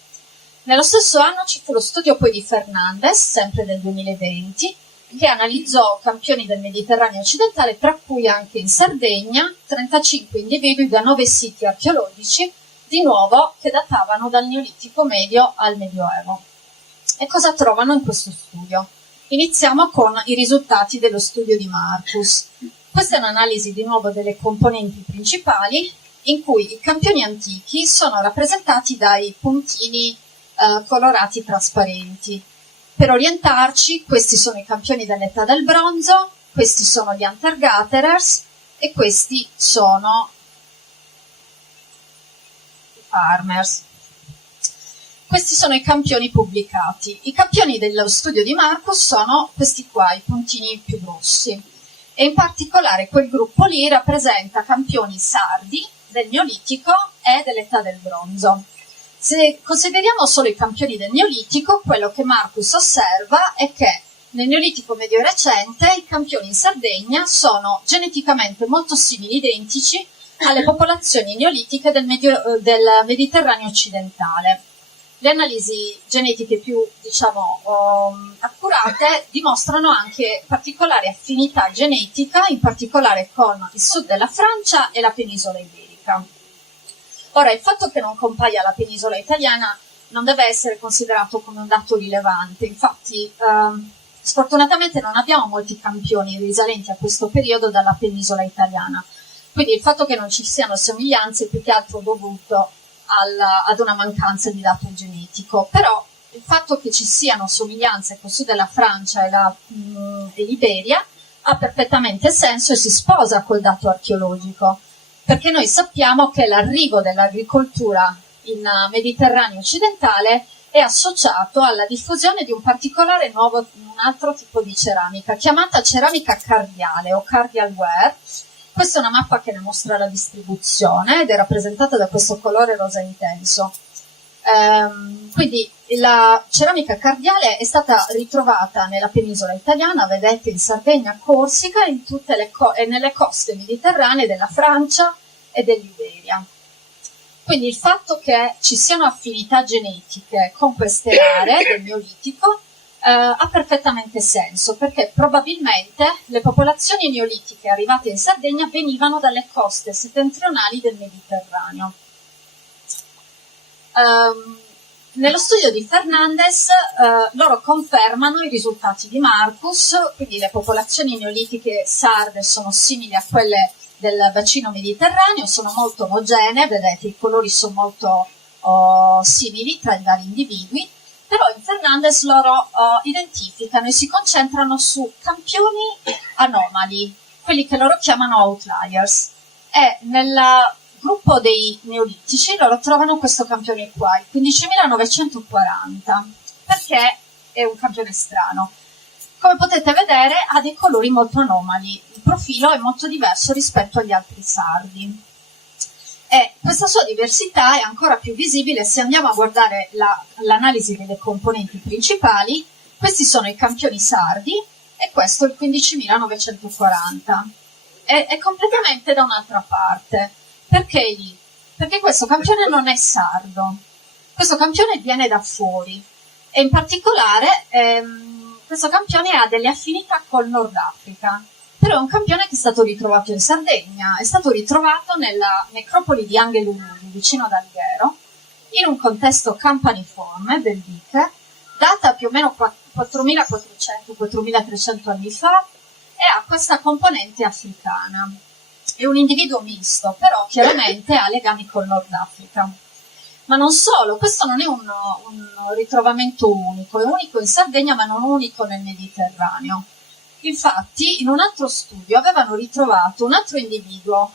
Nello stesso anno ci fu lo studio poi di Fernandez, sempre del 2020, che analizzò campioni del Mediterraneo occidentale, tra cui anche in Sardegna, 35 individui da 9 siti archeologici, di nuovo che datavano dal Neolitico medio al Medioevo. E cosa trovano in questo studio? Iniziamo con i risultati dello studio di Marcus. Questa è un'analisi di nuovo delle componenti principali, in cui i campioni antichi sono rappresentati dai puntini colorati trasparenti. Per orientarci, questi sono i campioni dell'età del bronzo, questi sono gli hunter-gatherers e questi sono i farmers. Questi sono i campioni pubblicati. I campioni dello studio di Marcus sono questi qua, i puntini più grossi. E in particolare quel gruppo lì rappresenta campioni sardi del Neolitico e dell'età del bronzo. Se consideriamo solo i campioni del Neolitico, quello che Marcus osserva è che nel Neolitico medio recente i campioni in Sardegna sono geneticamente molto simili, identici alle popolazioni neolitiche del Mediterraneo occidentale. le analisi genetiche più, diciamo, accurate dimostrano anche particolare affinità genetica, in particolare con il sud della Francia e la penisola iberica. Ora, il fatto che non compaia la penisola italiana non deve essere considerato come un dato rilevante, infatti sfortunatamente non abbiamo molti campioni risalenti a questo periodo dalla penisola italiana, quindi il fatto che non ci siano somiglianze è più che altro dovuto ad una mancanza di dato genetico, però il fatto che ci siano somiglianze con il sud della Francia e l'Iberia ha perfettamente senso e si sposa col dato archeologico, perché noi sappiamo che l'arrivo dell'agricoltura in Mediterraneo occidentale è associato alla diffusione di un particolare nuovo, un altro tipo di ceramica, chiamata ceramica cardiale o cardial ware. Questa è una mappa che ne mostra la distribuzione ed è rappresentata da questo colore rosa intenso. Quindi la ceramica cardiale è stata ritrovata nella penisola italiana, vedete, in Sardegna, Corsica e nelle coste mediterranee della Francia e dell'Iberia. Quindi il fatto che ci siano affinità genetiche con queste aree del Neolitico ha perfettamente senso, perché probabilmente le popolazioni neolitiche arrivate in Sardegna venivano dalle coste settentrionali del Mediterraneo. Nello studio di Fernandez loro confermano i risultati di Marcus, quindi le popolazioni neolitiche sarde sono simili a quelle del bacino mediterraneo, sono molto omogenee, vedete i colori sono molto simili tra i vari individui, però in Fernandez loro identificano e si concentrano su campioni anomali, quelli che loro chiamano outliers, e nel gruppo dei neolitici loro trovano questo campione qua, il 15.940, perché è un campione strano. Come potete vedere ha dei colori molto anomali, il profilo è molto diverso rispetto agli altri sardi. E questa sua diversità è ancora più visibile se andiamo a guardare l'analisi delle componenti principali. Questi sono i campioni sardi e questo è il 15.940. È completamente da un'altra parte. Perché lì? Perché questo campione non è sardo. Questo campione viene da fuori e in particolare questo campione ha delle affinità col Nord Africa. Però è un campione che è stato ritrovato in Sardegna, è stato ritrovato nella necropoli di Angelunuri, vicino ad Alghero, in un contesto campaniforme del diche, data più o meno 4.400-4.300 anni fa, e ha questa componente africana. È un individuo misto, però chiaramente ha legami col Nord Africa. Ma non solo, questo non è un ritrovamento unico, è unico in Sardegna ma non unico nel Mediterraneo. Infatti, in un altro studio avevano ritrovato un altro individuo,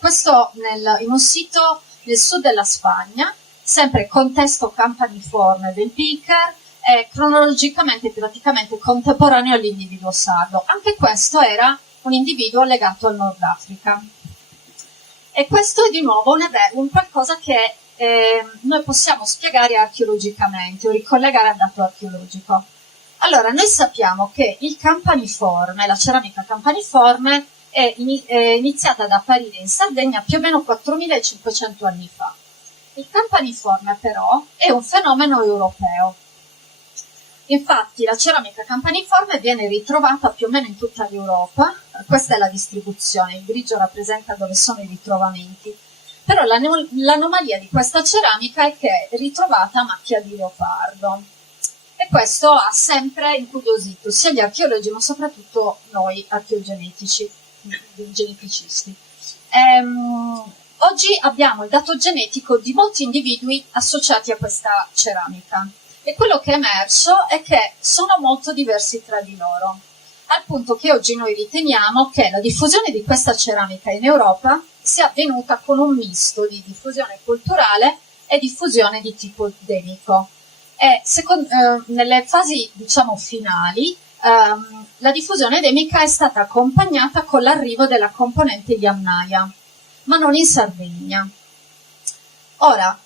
questo in un sito nel sud della Spagna, sempre contesto campaniforme del Piker, e cronologicamente praticamente contemporaneo all'individuo sardo. Anche questo era un individuo legato al Nord Africa. E questo è di nuovo un qualcosa che noi possiamo spiegare archeologicamente o ricollegare al dato archeologico. Allora, noi sappiamo che il campaniforme, la ceramica campaniforme, è iniziata ad apparire in Sardegna più o meno 4.500 anni fa. Il campaniforme però è un fenomeno europeo. Infatti la ceramica campaniforme viene ritrovata più o meno in tutta l'Europa, questa è la distribuzione, il grigio rappresenta dove sono i ritrovamenti, però l'anomalia di questa ceramica è che è ritrovata a macchia di leopardo. E questo ha sempre incuriosito sia gli archeologi ma soprattutto noi archeogeneticisti. Oggi abbiamo il dato genetico di molti individui associati a questa ceramica e quello che è emerso è che sono molto diversi tra di loro, al punto che oggi noi riteniamo che la diffusione di questa ceramica in Europa sia avvenuta con un misto di diffusione culturale e diffusione di tipo endemico. E nelle fasi, diciamo, finali, la diffusione endemica è stata accompagnata con l'arrivo della componente di Amnaia, ma non in Sardegna. Ora,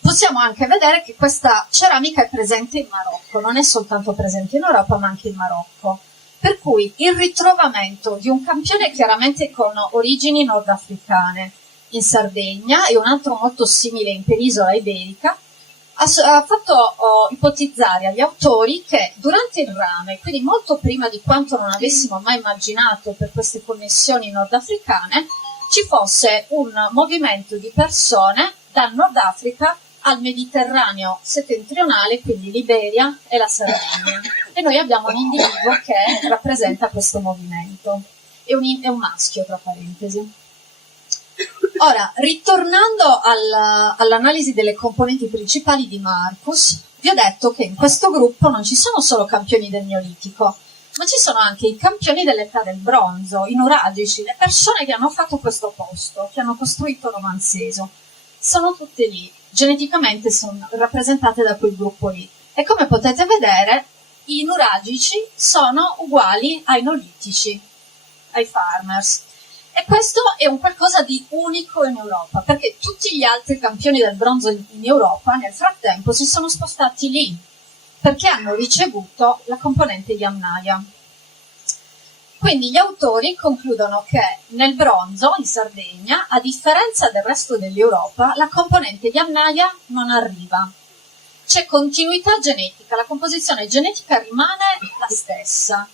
possiamo anche vedere che questa ceramica è presente in Marocco, non è soltanto presente in Europa, ma anche in Marocco. Per cui il ritrovamento di un campione chiaramente con origini nordafricane, in Sardegna e un altro molto simile in penisola iberica, ha fatto ipotizzare agli autori che durante il rame, quindi molto prima di quanto non avessimo mai immaginato per queste connessioni nordafricane, ci fosse un movimento di persone dal Nord Africa al Mediterraneo settentrionale, quindi l'Iberia e la Sardegna. E noi abbiamo un individuo che rappresenta questo movimento. È un maschio, tra parentesi. Ora, ritornando all'analisi delle componenti principali di Marcus, vi ho detto che in questo gruppo non ci sono solo campioni del Neolitico, ma ci sono anche i campioni dell'età del bronzo, i nuragici, le persone che hanno fatto questo posto, che hanno costruito Romanzeso. Sono tutte lì, geneticamente sono rappresentate da quel gruppo lì. E come potete vedere, i nuragici sono uguali ai neolitici, ai farmers. E questo è un qualcosa di unico in Europa, perché tutti gli altri campioni del bronzo in Europa nel frattempo si sono spostati lì, perché hanno ricevuto la componente Yamnaya. Quindi gli autori concludono che nel bronzo, in Sardegna, a differenza del resto dell'Europa, la componente Yamnaya non arriva. C'è continuità genetica, la composizione genetica rimane la stessa.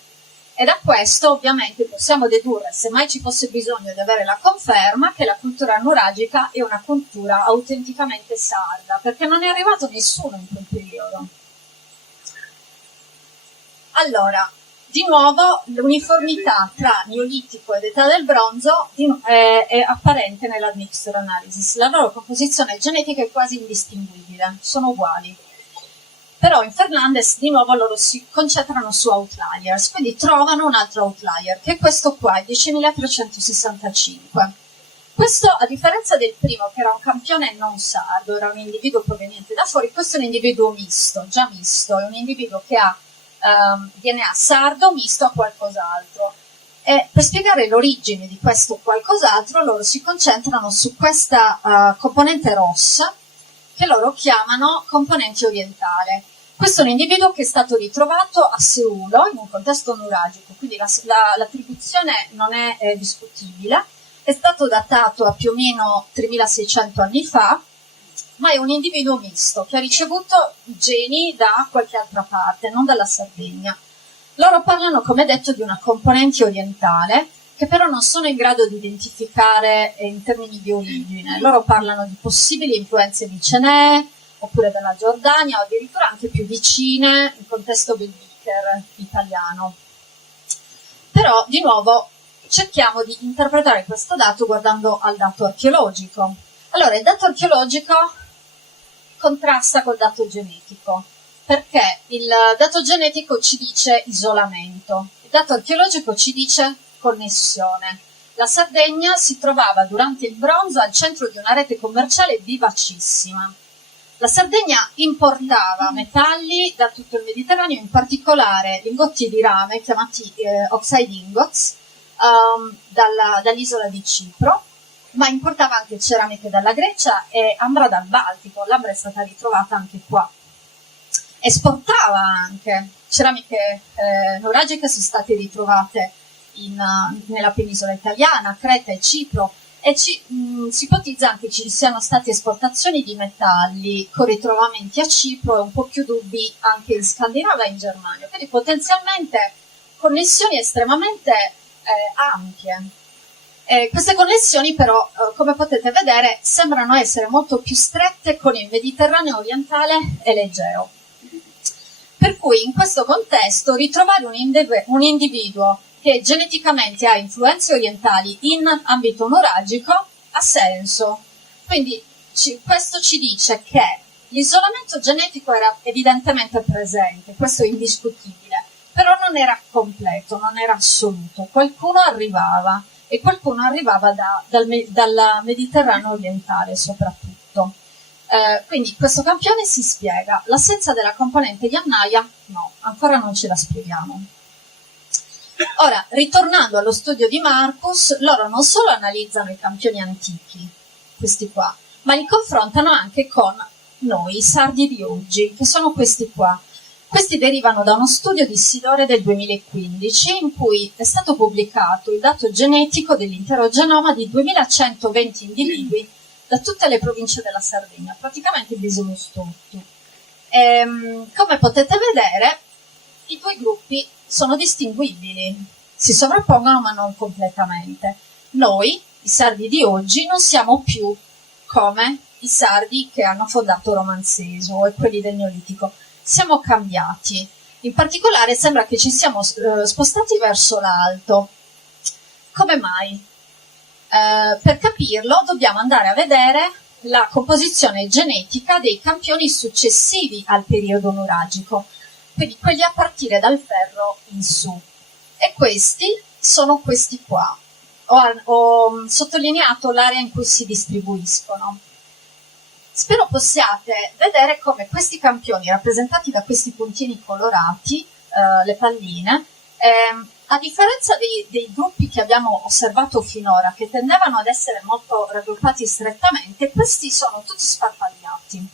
E da questo ovviamente possiamo dedurre, se mai ci fosse bisogno di avere la conferma, che la cultura nuragica è una cultura autenticamente sarda, perché non è arrivato nessuno in quel periodo. Allora, di nuovo l'uniformità tra Neolitico ed età del bronzo è apparente nella mixture analysis. La loro composizione genetica è quasi indistinguibile, sono uguali. Però in Fernandez di nuovo loro si concentrano su outliers, quindi trovano un altro outlier, che è questo qua, il 10.365. Questo, a differenza del primo, che era un campione non sardo, era un individuo proveniente da fuori, questo è un individuo misto, già misto, è un individuo che ha DNA sardo misto a qualcos'altro. E per spiegare l'origine di questo qualcos'altro, loro si concentrano su questa componente rossa, che loro chiamano componente orientale. Questo è un individuo che è stato ritrovato a Seulo in un contesto nuragico, quindi l'attribuzione non è discutibile, è stato datato a più o meno 3600 anni fa, ma è un individuo misto che ha ricevuto geni da qualche altra parte, non dalla Sardegna. Loro parlano, come detto, di una componente orientale, che però non sono in grado di identificare in termini di origine. Loro parlano di possibili influenze vicenee, oppure della Giordania, o addirittura anche più vicine, in contesto bellicher italiano. Però, di nuovo, cerchiamo di interpretare questo dato guardando al dato archeologico. Allora, il dato archeologico contrasta col dato genetico, perché il dato genetico ci dice isolamento, il dato archeologico ci dice connessione. La Sardegna si trovava durante il bronzo al centro di una rete commerciale vivacissima. La Sardegna importava metalli da tutto il Mediterraneo, in particolare lingotti di rame chiamati oxide ingots dall'isola di Cipro, ma importava anche ceramiche dalla Grecia e ambra dal Baltico. L'ambra è stata ritrovata anche qua. Esportava anche ceramiche nuragiche, sono state ritrovate nella penisola italiana, Creta e Cipro, e si ipotizza anche che ci siano state esportazioni di metalli con ritrovamenti a Cipro e un po' più dubbi anche in Scandinavia e in Germania, quindi potenzialmente connessioni estremamente ampie. Queste connessioni però, come potete vedere, sembrano essere molto più strette con il Mediterraneo orientale e l'Egeo. Per cui in questo contesto ritrovare un individuo che geneticamente ha influenze orientali in ambito nuragico ha senso. Quindi questo ci dice che l'isolamento genetico era evidentemente presente, questo è indiscutibile, però non era completo, non era assoluto. Qualcuno arrivava, e qualcuno arrivava dal Mediterraneo orientale soprattutto. Quindi questo campione si spiega. L'assenza della componente Yamnaya, no, ancora non ce la spieghiamo. Ora, ritornando allo studio di Marcus, loro non solo analizzano i campioni antichi, questi qua, ma li confrontano anche con noi, i sardi di oggi, che sono questi qua. Questi derivano da uno studio di Sidore del 2015 in cui è stato pubblicato il dato genetico dell'intero genoma di 2120 individui da tutte le province della Sardegna, praticamente il bisunus tutto. Come potete vedere, i due gruppi sono distinguibili, si sovrappongono ma non completamente. Noi, i sardi di oggi, non siamo più come i sardi che hanno fondato Romanzeso e quelli del Neolitico. Siamo cambiati. In particolare sembra che ci siamo spostati verso l'alto. Come mai? Per capirlo dobbiamo andare a vedere la composizione genetica dei campioni successivi al periodo nuragico, quindi quelli a partire dal ferro in su. E questi sono questi qua. Ho sottolineato l'area in cui si distribuiscono. Spero possiate vedere come questi campioni, rappresentati da questi puntini colorati, le palline, a differenza dei gruppi che abbiamo osservato finora, che tendevano ad essere molto raggruppati strettamente, questi sono tutti sparpagliati.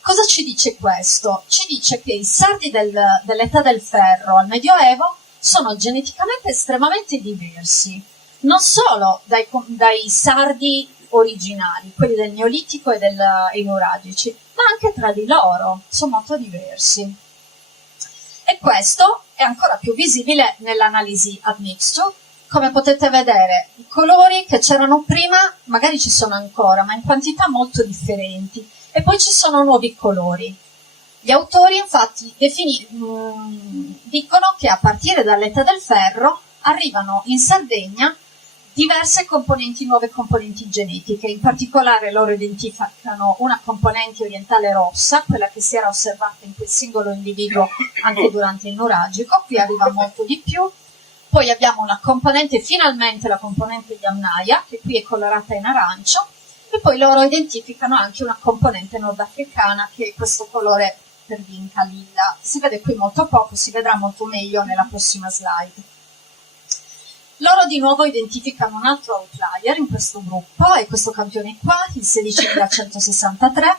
Cosa ci dice questo? Ci dice che i sardi dell'età del ferro al Medioevo sono geneticamente estremamente diversi, non solo dai sardi originali, quelli del Neolitico e dei nuragici, ma anche tra di loro, sono molto diversi. E questo è ancora più visibile nell'analisi admixture. Come potete vedere, i colori che c'erano prima magari ci sono ancora, ma in quantità molto differenti, e poi ci sono nuovi colori. Gli autori infatti dicono che a partire dall'età del ferro arrivano in Sardegna diverse nuove componenti genetiche. In particolare loro identificano una componente orientale rossa, quella che si era osservata in quel singolo individuo anche durante il nuragico, qui arriva molto di più. Poi abbiamo una componente, finalmente la componente Yamnaya, che qui è colorata in arancio, e poi loro identificano anche una componente nordafricana, che è questo colore per vinca lilla. Si vede qui molto poco, si vedrà molto meglio nella prossima slide. Loro di nuovo identificano un altro outlier in questo gruppo, è questo campione qua, il 16163,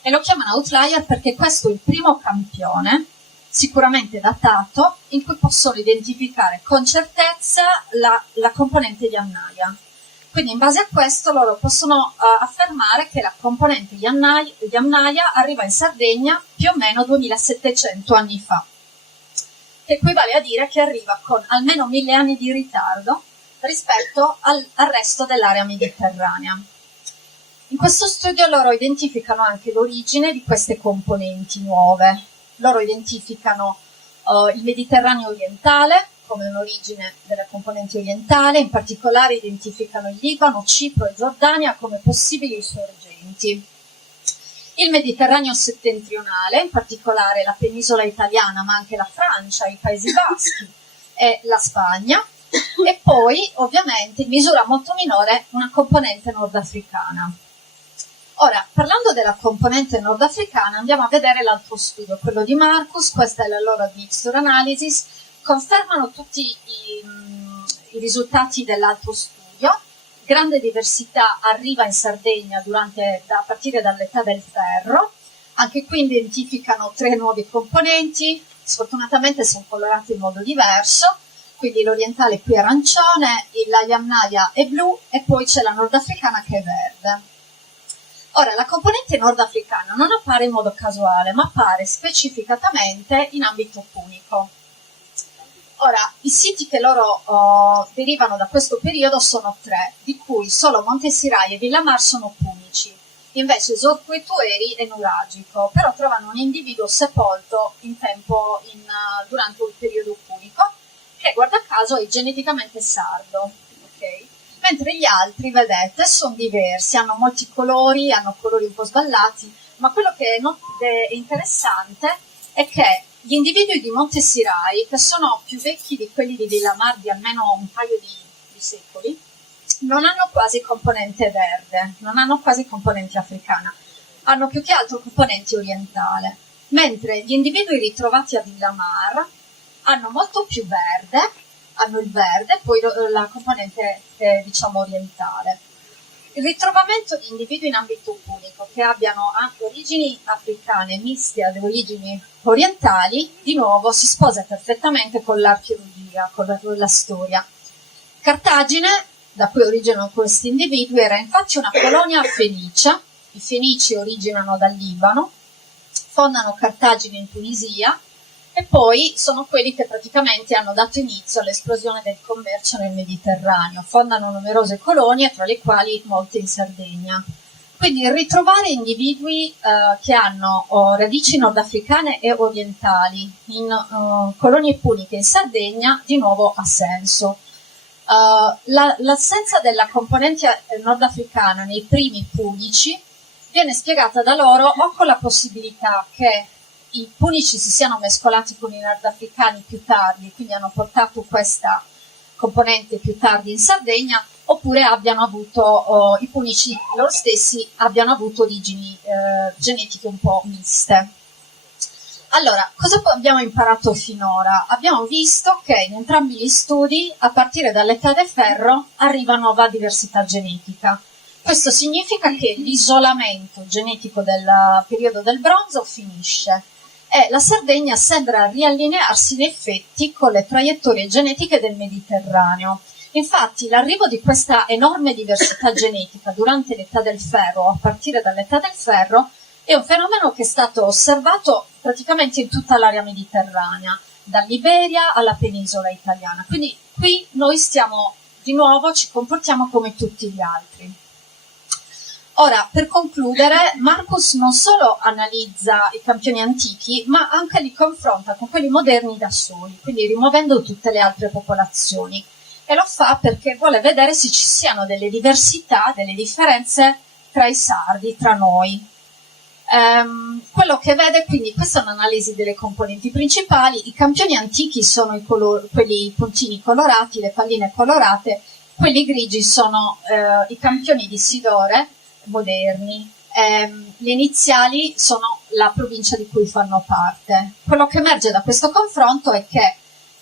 e lo chiamano outlier perché questo è il primo campione, sicuramente datato, in cui possono identificare con certezza la componente Yamnaya. Quindi in base a questo loro possono affermare che la componente Yamnaya arriva in Sardegna più o meno 2700 anni fa, che equivale a dire che arriva con almeno 1000 anni di ritardo rispetto al resto dell'area mediterranea. In questo studio loro identificano anche l'origine di queste componenti nuove. Loro identificano il Mediterraneo orientale come un'origine delle componenti orientali, in particolare identificano il Libano, Cipro e Giordania come possibili sorgenti. Il Mediterraneo settentrionale, in particolare la penisola italiana, ma anche la Francia, i Paesi Baschi e la Spagna, e poi ovviamente in misura molto minore una componente nordafricana. Ora, parlando della componente nordafricana, andiamo a vedere l'altro studio, quello di Marcus. Questa è la loro admixture analysis, confermano tutti i risultati dell'altro studio. Grande diversità arriva in Sardegna a partire dall'età del ferro. Anche qui identificano 3 nuovi componenti, sfortunatamente sono colorati in modo diverso, quindi l'orientale qui è arancione, la Yamnaya è blu e poi c'è la nordafricana che è verde. Ora, la componente nordafricana non appare in modo casuale, ma appare specificatamente in ambito punico. Ora, i siti che loro derivano da questo periodo sono 3, di cui solo Monte Sirai e Villamar sono punici. Invece Zorquetueri è nuragico, però trovano un individuo sepolto durante il periodo punico, che guarda caso è geneticamente sardo. Okay? Mentre gli altri, vedete, sono diversi, hanno molti colori, hanno colori un po' sballati, ma quello che è interessante è che gli individui di Monte Sirai, che sono più vecchi di quelli di Villamar di almeno un paio di secoli, non hanno quasi componente verde, non hanno quasi componente africana, hanno più che altro componente orientale, mentre gli individui ritrovati a Villamar hanno molto più verde, hanno il verde, poi la componente diciamo orientale. Il ritrovamento di individui in ambito unico che abbiano anche origini africane miste ad origini orientali, di nuovo si sposa perfettamente con l'archeologia, con la storia. Cartagine, da cui originano questi individui, era infatti una colonia fenicia. I fenici originano dal Libano, fondano Cartagine in Tunisia e poi sono quelli che praticamente hanno dato inizio all'esplosione del commercio nel Mediterraneo. Fondano numerose colonie, tra le quali molte in Sardegna. Quindi ritrovare individui che hanno radici nordafricane e orientali in colonie puniche in Sardegna di nuovo ha senso. L'assenza della componente nordafricana nei primi punici viene spiegata da loro o con la possibilità che i punici si siano mescolati con i nordafricani più tardi, quindi hanno portato questa componente più tardi in Sardegna, oppure abbiano avuto, i punici loro stessi abbiano avuto origini genetiche un po' miste. Allora, cosa abbiamo imparato finora? Abbiamo visto che in entrambi gli studi, a partire dall'età del ferro, arriva nuova diversità genetica. Questo significa che l'isolamento genetico del periodo del bronzo finisce e la Sardegna sembra riallinearsi in effetti con le traiettorie genetiche del Mediterraneo. Infatti l'arrivo di questa enorme diversità genetica durante l'età del ferro, a partire dall'età del ferro, è un fenomeno che è stato osservato praticamente in tutta l'area mediterranea, dall'Iberia alla penisola italiana. Quindi qui noi di nuovo ci comportiamo come tutti gli altri. Ora, per concludere, Marcus non solo analizza i campioni antichi, ma anche li confronta con quelli moderni da soli, quindi rimuovendo tutte le altre popolazioni. E lo fa perché vuole vedere se ci siano delle diversità, delle differenze tra i sardi, tra noi. Quello che vede, quindi, questa è un'analisi delle componenti principali. I campioni antichi sono quelli puntini colorati, le palline colorate, quelli grigi sono i campioni di Sidore, moderni, le iniziali sono la provincia di cui fanno parte. Quello che emerge da questo confronto è che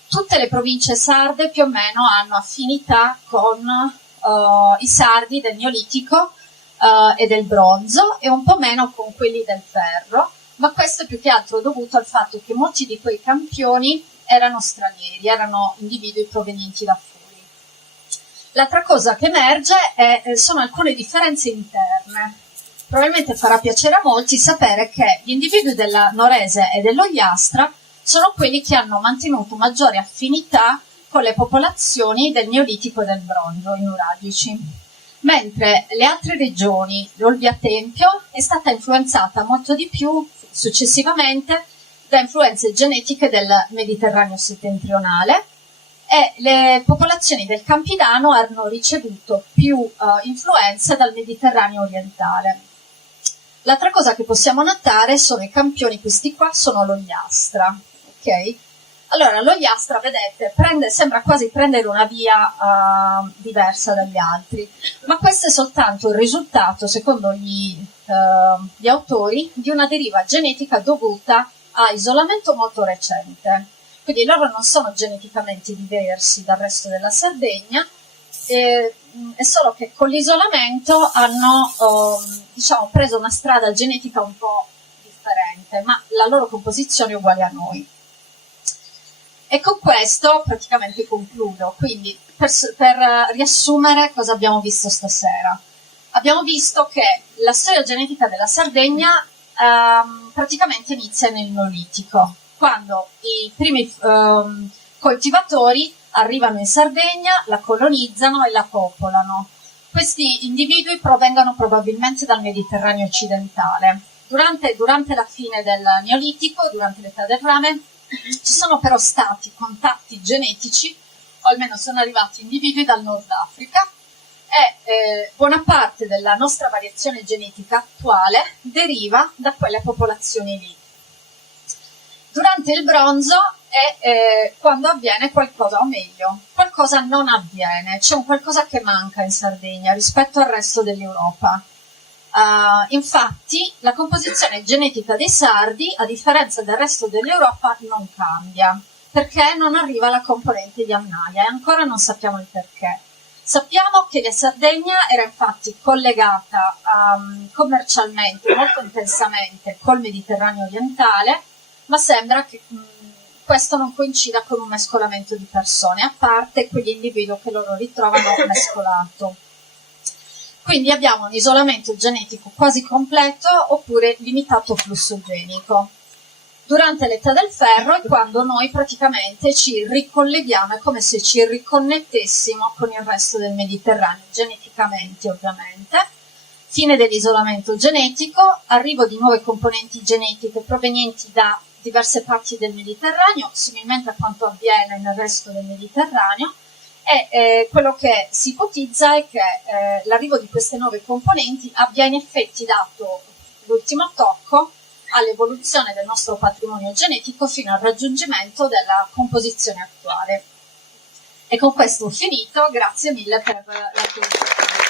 tutte le province sarde più o meno hanno affinità con i sardi del Neolitico e del bronzo e un po' meno con quelli del ferro, ma questo è più che altro dovuto al fatto che molti di quei campioni erano stranieri, erano individui provenienti da fuori. L'altra cosa che emerge sono alcune differenze interne. Probabilmente farà piacere a molti sapere che gli individui della Norese e dell'Ogliastra sono quelli che hanno mantenuto maggiore affinità con le popolazioni del Neolitico e del Bronzo, i nuragici. Mentre le altre regioni, l'Olbia-Tempio, è stata influenzata molto di più successivamente da influenze genetiche del Mediterraneo settentrionale, e le popolazioni del Campidano hanno ricevuto più influenze dal Mediterraneo orientale. L'altra cosa che possiamo notare sono i campioni, questi qua sono l'Ogliastra, ok? Allora, l'Ogliastra, vedete, sembra quasi prendere una via diversa dagli altri, ma questo è soltanto il risultato, secondo gli autori, di una deriva genetica dovuta a isolamento molto recente. Quindi loro non sono geneticamente diversi dal resto della Sardegna, è solo che con l'isolamento hanno preso una strada genetica un po' differente, ma la loro composizione è uguale a noi. E con questo praticamente concludo. Quindi per riassumere cosa abbiamo visto stasera. Abbiamo visto che la storia genetica della Sardegna praticamente inizia nel Neolitico, quando i primi coltivatori arrivano in Sardegna, la colonizzano e la popolano. Questi individui provengono probabilmente dal Mediterraneo occidentale. Durante la fine del Neolitico, durante l'età del rame, ci sono però stati contatti genetici, o almeno sono arrivati individui dal Nord Africa, e buona parte della nostra variazione genetica attuale deriva da quelle popolazioni lì. Durante il bronzo è quando avviene qualcosa, o meglio, qualcosa non avviene, c'è un qualcosa che manca in Sardegna rispetto al resto dell'Europa. Infatti la composizione genetica dei sardi, a differenza del resto dell'Europa, non cambia, perché non arriva la componente di amnaia e ancora non sappiamo il perché. Sappiamo che la Sardegna era infatti collegata commercialmente molto intensamente col Mediterraneo orientale, ma sembra che questo non coincida con un mescolamento di persone, a parte quegli individui che loro ritrovano mescolato. Quindi abbiamo un isolamento genetico quasi completo oppure limitato flusso genico. Durante l'età del ferro è quando noi praticamente ci ricolleghiamo, è come se ci riconnettessimo con il resto del Mediterraneo, geneticamente ovviamente. Fine dell'isolamento genetico, arrivo di nuove componenti genetiche provenienti da diverse parti del Mediterraneo, similmente a quanto avviene nel resto del Mediterraneo, e quello che si ipotizza è che l'arrivo di queste nuove componenti abbia in effetti dato l'ultimo tocco all'evoluzione del nostro patrimonio genetico fino al raggiungimento della composizione attuale. E con questo ho finito, grazie mille per l'attenzione.